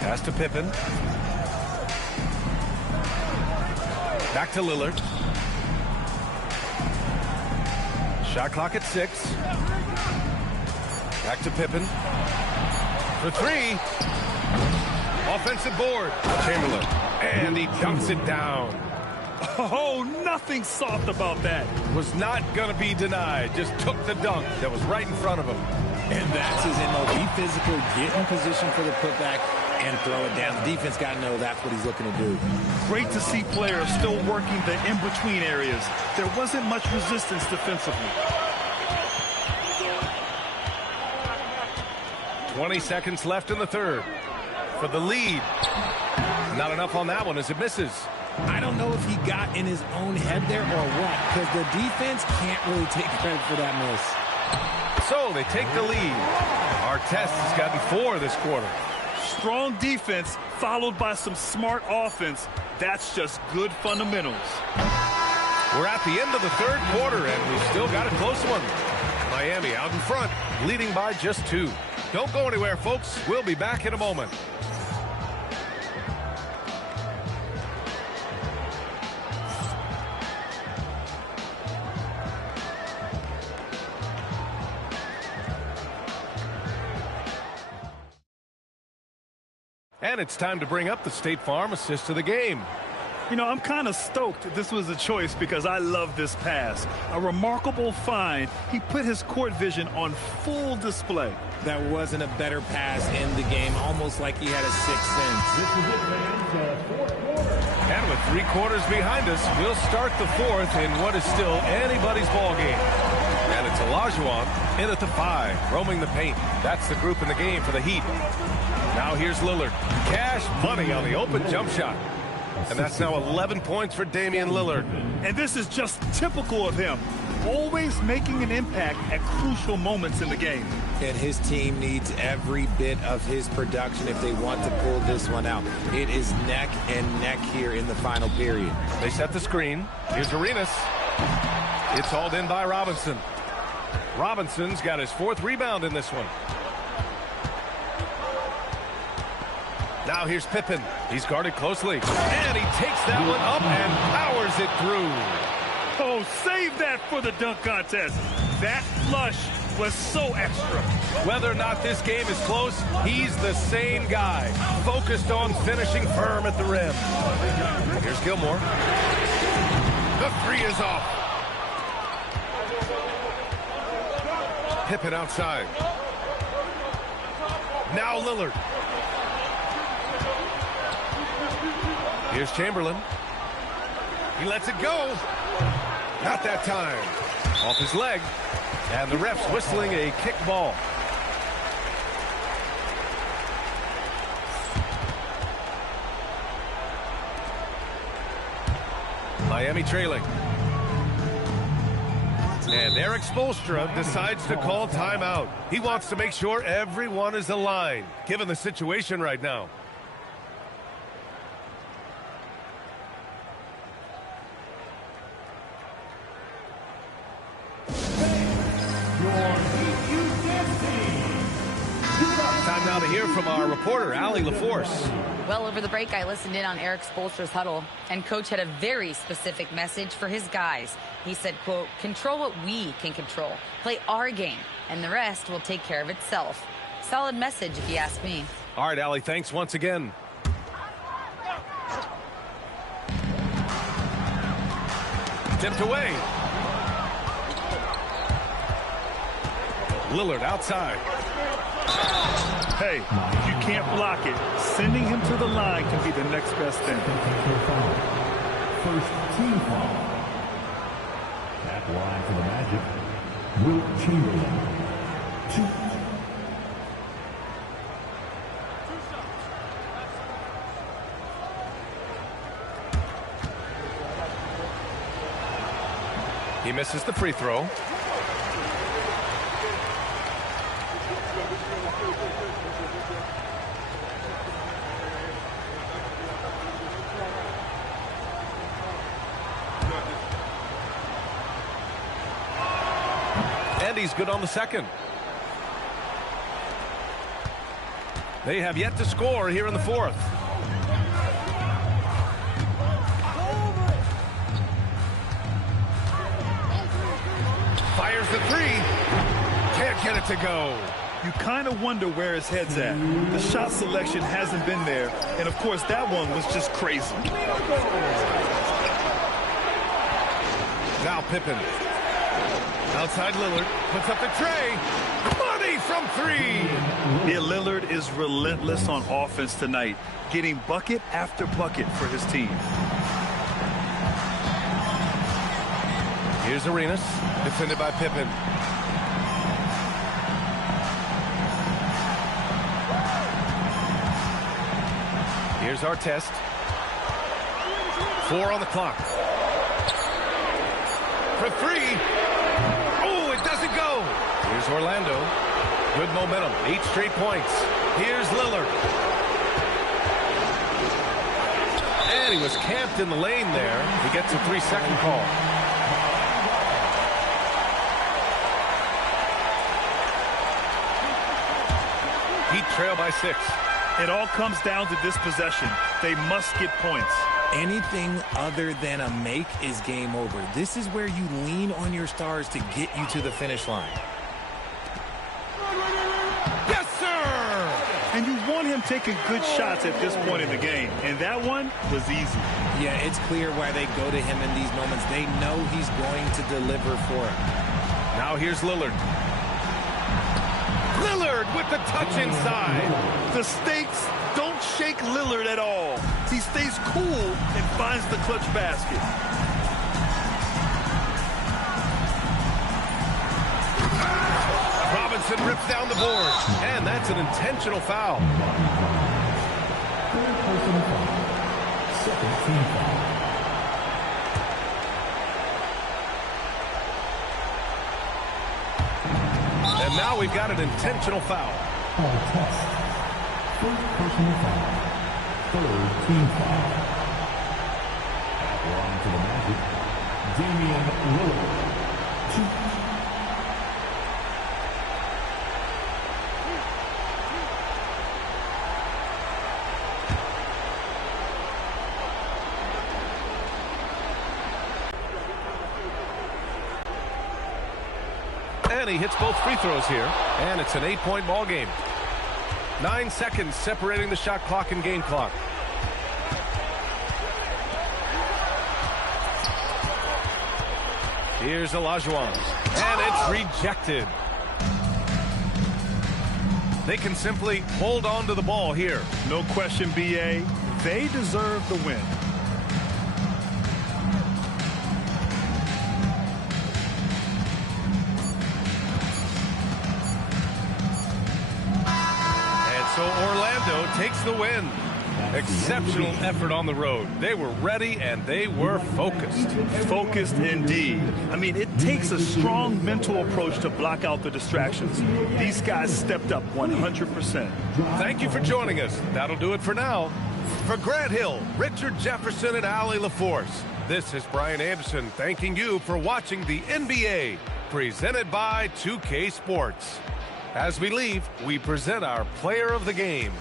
Pass to Pippen. Back to Lillard. Shot clock at 6. Back to Pippen. For 3. Offensive board. Chamberlain. And he dunks it down. Oh, nothing soft about that. Was not going to be denied. Just took the dunk that was right in front of him. And that's his MO. Be physical, get in position for the putback, and throw it down. The defense got to know that's what he's looking to do. Great to see players still working the in-between areas. There wasn't much resistance defensively. 20 seconds left in the third. For the lead. Not enough on that one as it misses. I don't know if he got in his own head there or what, because the defense can't really take credit for that miss. So they take the lead. Artest has gotten 4 this quarter. Strong defense followed by some smart offense. That's just good fundamentals. We're at the end of the third quarter, and we've still got a close one. Miami out in front, leading by just 2. Don't go anywhere, folks. We'll be back in a moment. And it's time to bring up the State Farm assist of the game. You know, I'm kind of stoked this was a choice because I love this pass. A remarkable find. He put his court vision on full display. That wasn't a better pass in the game, almost like he had a sixth sense. This is it, fans. Fourth quarter. And with 3 quarters behind us, we'll start the fourth in what is still anybody's ball game. And it's Olajuwon in at the 5, roaming the paint. That's the group in the game for the Heat. Now here's Lillard. Cash money on the open jump shot. And that's now 11 points for Damian Lillard. And this is just typical of him. Always making an impact at crucial moments in the game. And his team needs every bit of his production if they want to pull this one out. It is neck and neck here in the final period. They set the screen. Here's Arenas. It's hauled in by Robinson. Robinson's got his 4th rebound in this one. Now here's Pippen. He's guarded closely. And he takes that one up and powers it through. Oh, save that for the dunk contest. That flush was so extra. Whether or not this game is close, he's the same guy. Focused on finishing firm at the rim. Here's Gilmore. The 3 is off. Pippen outside. Now Lillard. Here's Chamberlain. He lets it go. Not that time. Off his leg. And the ref's whistling a kick ball. Miami trailing. And Erik Spoelstra decides to call timeout. He wants to make sure everyone is aligned, given the situation right now. Time now to hear from our reporter, Allie LaForce. Well, over the break, I listened in on Erik Spoelstra's huddle, and Coach had a very specific message for his guys. He said, quote, control what we can control. Play our game, and the rest will take care of itself. Solid message, if you ask me. All right, Allie, thanks once again. Tipped away. Lillard outside. Hey, if you can't block it, sending him to the line can be the next best thing. First team foul. At the line for the Magic, Wilt Chamberlain. 2. He misses the free throw. And he's good on the second. They have yet to score here in the fourth. Fires the three. Can't get it to go. You kind of wonder where his head's at. The shot selection hasn't been there. And, of course, that one was just crazy. Now Pippen. Outside Lillard. Puts up the tray. Money from three. Yeah, Lillard is relentless on offense tonight, getting bucket after bucket for his team. Here's Arenas, defended by Pippen. Here's Artest. 4 on the clock. For three. Oh, it doesn't go. Here's Orlando. Good momentum. 8 straight points. Here's Lillard. And he was camped in the lane there. He gets a 3-second call. Heat trail by 6. It all comes down to this possession. They must get points. Anything other than a make is game over. This is where you lean on your stars to get you to the finish line. Yes, sir! And you want him taking good shots at this point in the game. And that one was easy. Yeah, it's clear why they go to him in these moments. They know he's going to deliver for him. Now here's Lillard. Lillard with the touch inside. The stakes don't shake Lillard at all. He stays cool and finds the clutch basket. Robinson rips down the board. And that's an intentional foul. Third personal foul. Second team foul. And now we've got an intentional foul. Test. First personal foul. Third team foul. At the line for the Magic, Damian Lillard. 2. And he hits both free throws here. And it's an 8-point ball game. 9 seconds separating the shot clock and game clock. Here's Olajuwon. And it's rejected. They can simply hold on to the ball here. No question, B.A. They deserve the win. So Orlando takes the win. Exceptional effort on the road. They were ready and they were focused. Focused indeed. I mean, it takes a strong mental approach to block out the distractions. These guys stepped up 100%. Thank you for joining us. That'll do it for now. For Grant Hill, Richard Jefferson, and Allie LaForce, this is Brian Anderson thanking you for watching the NBA, presented by 2K Sports. As we leave, we present our player of the game.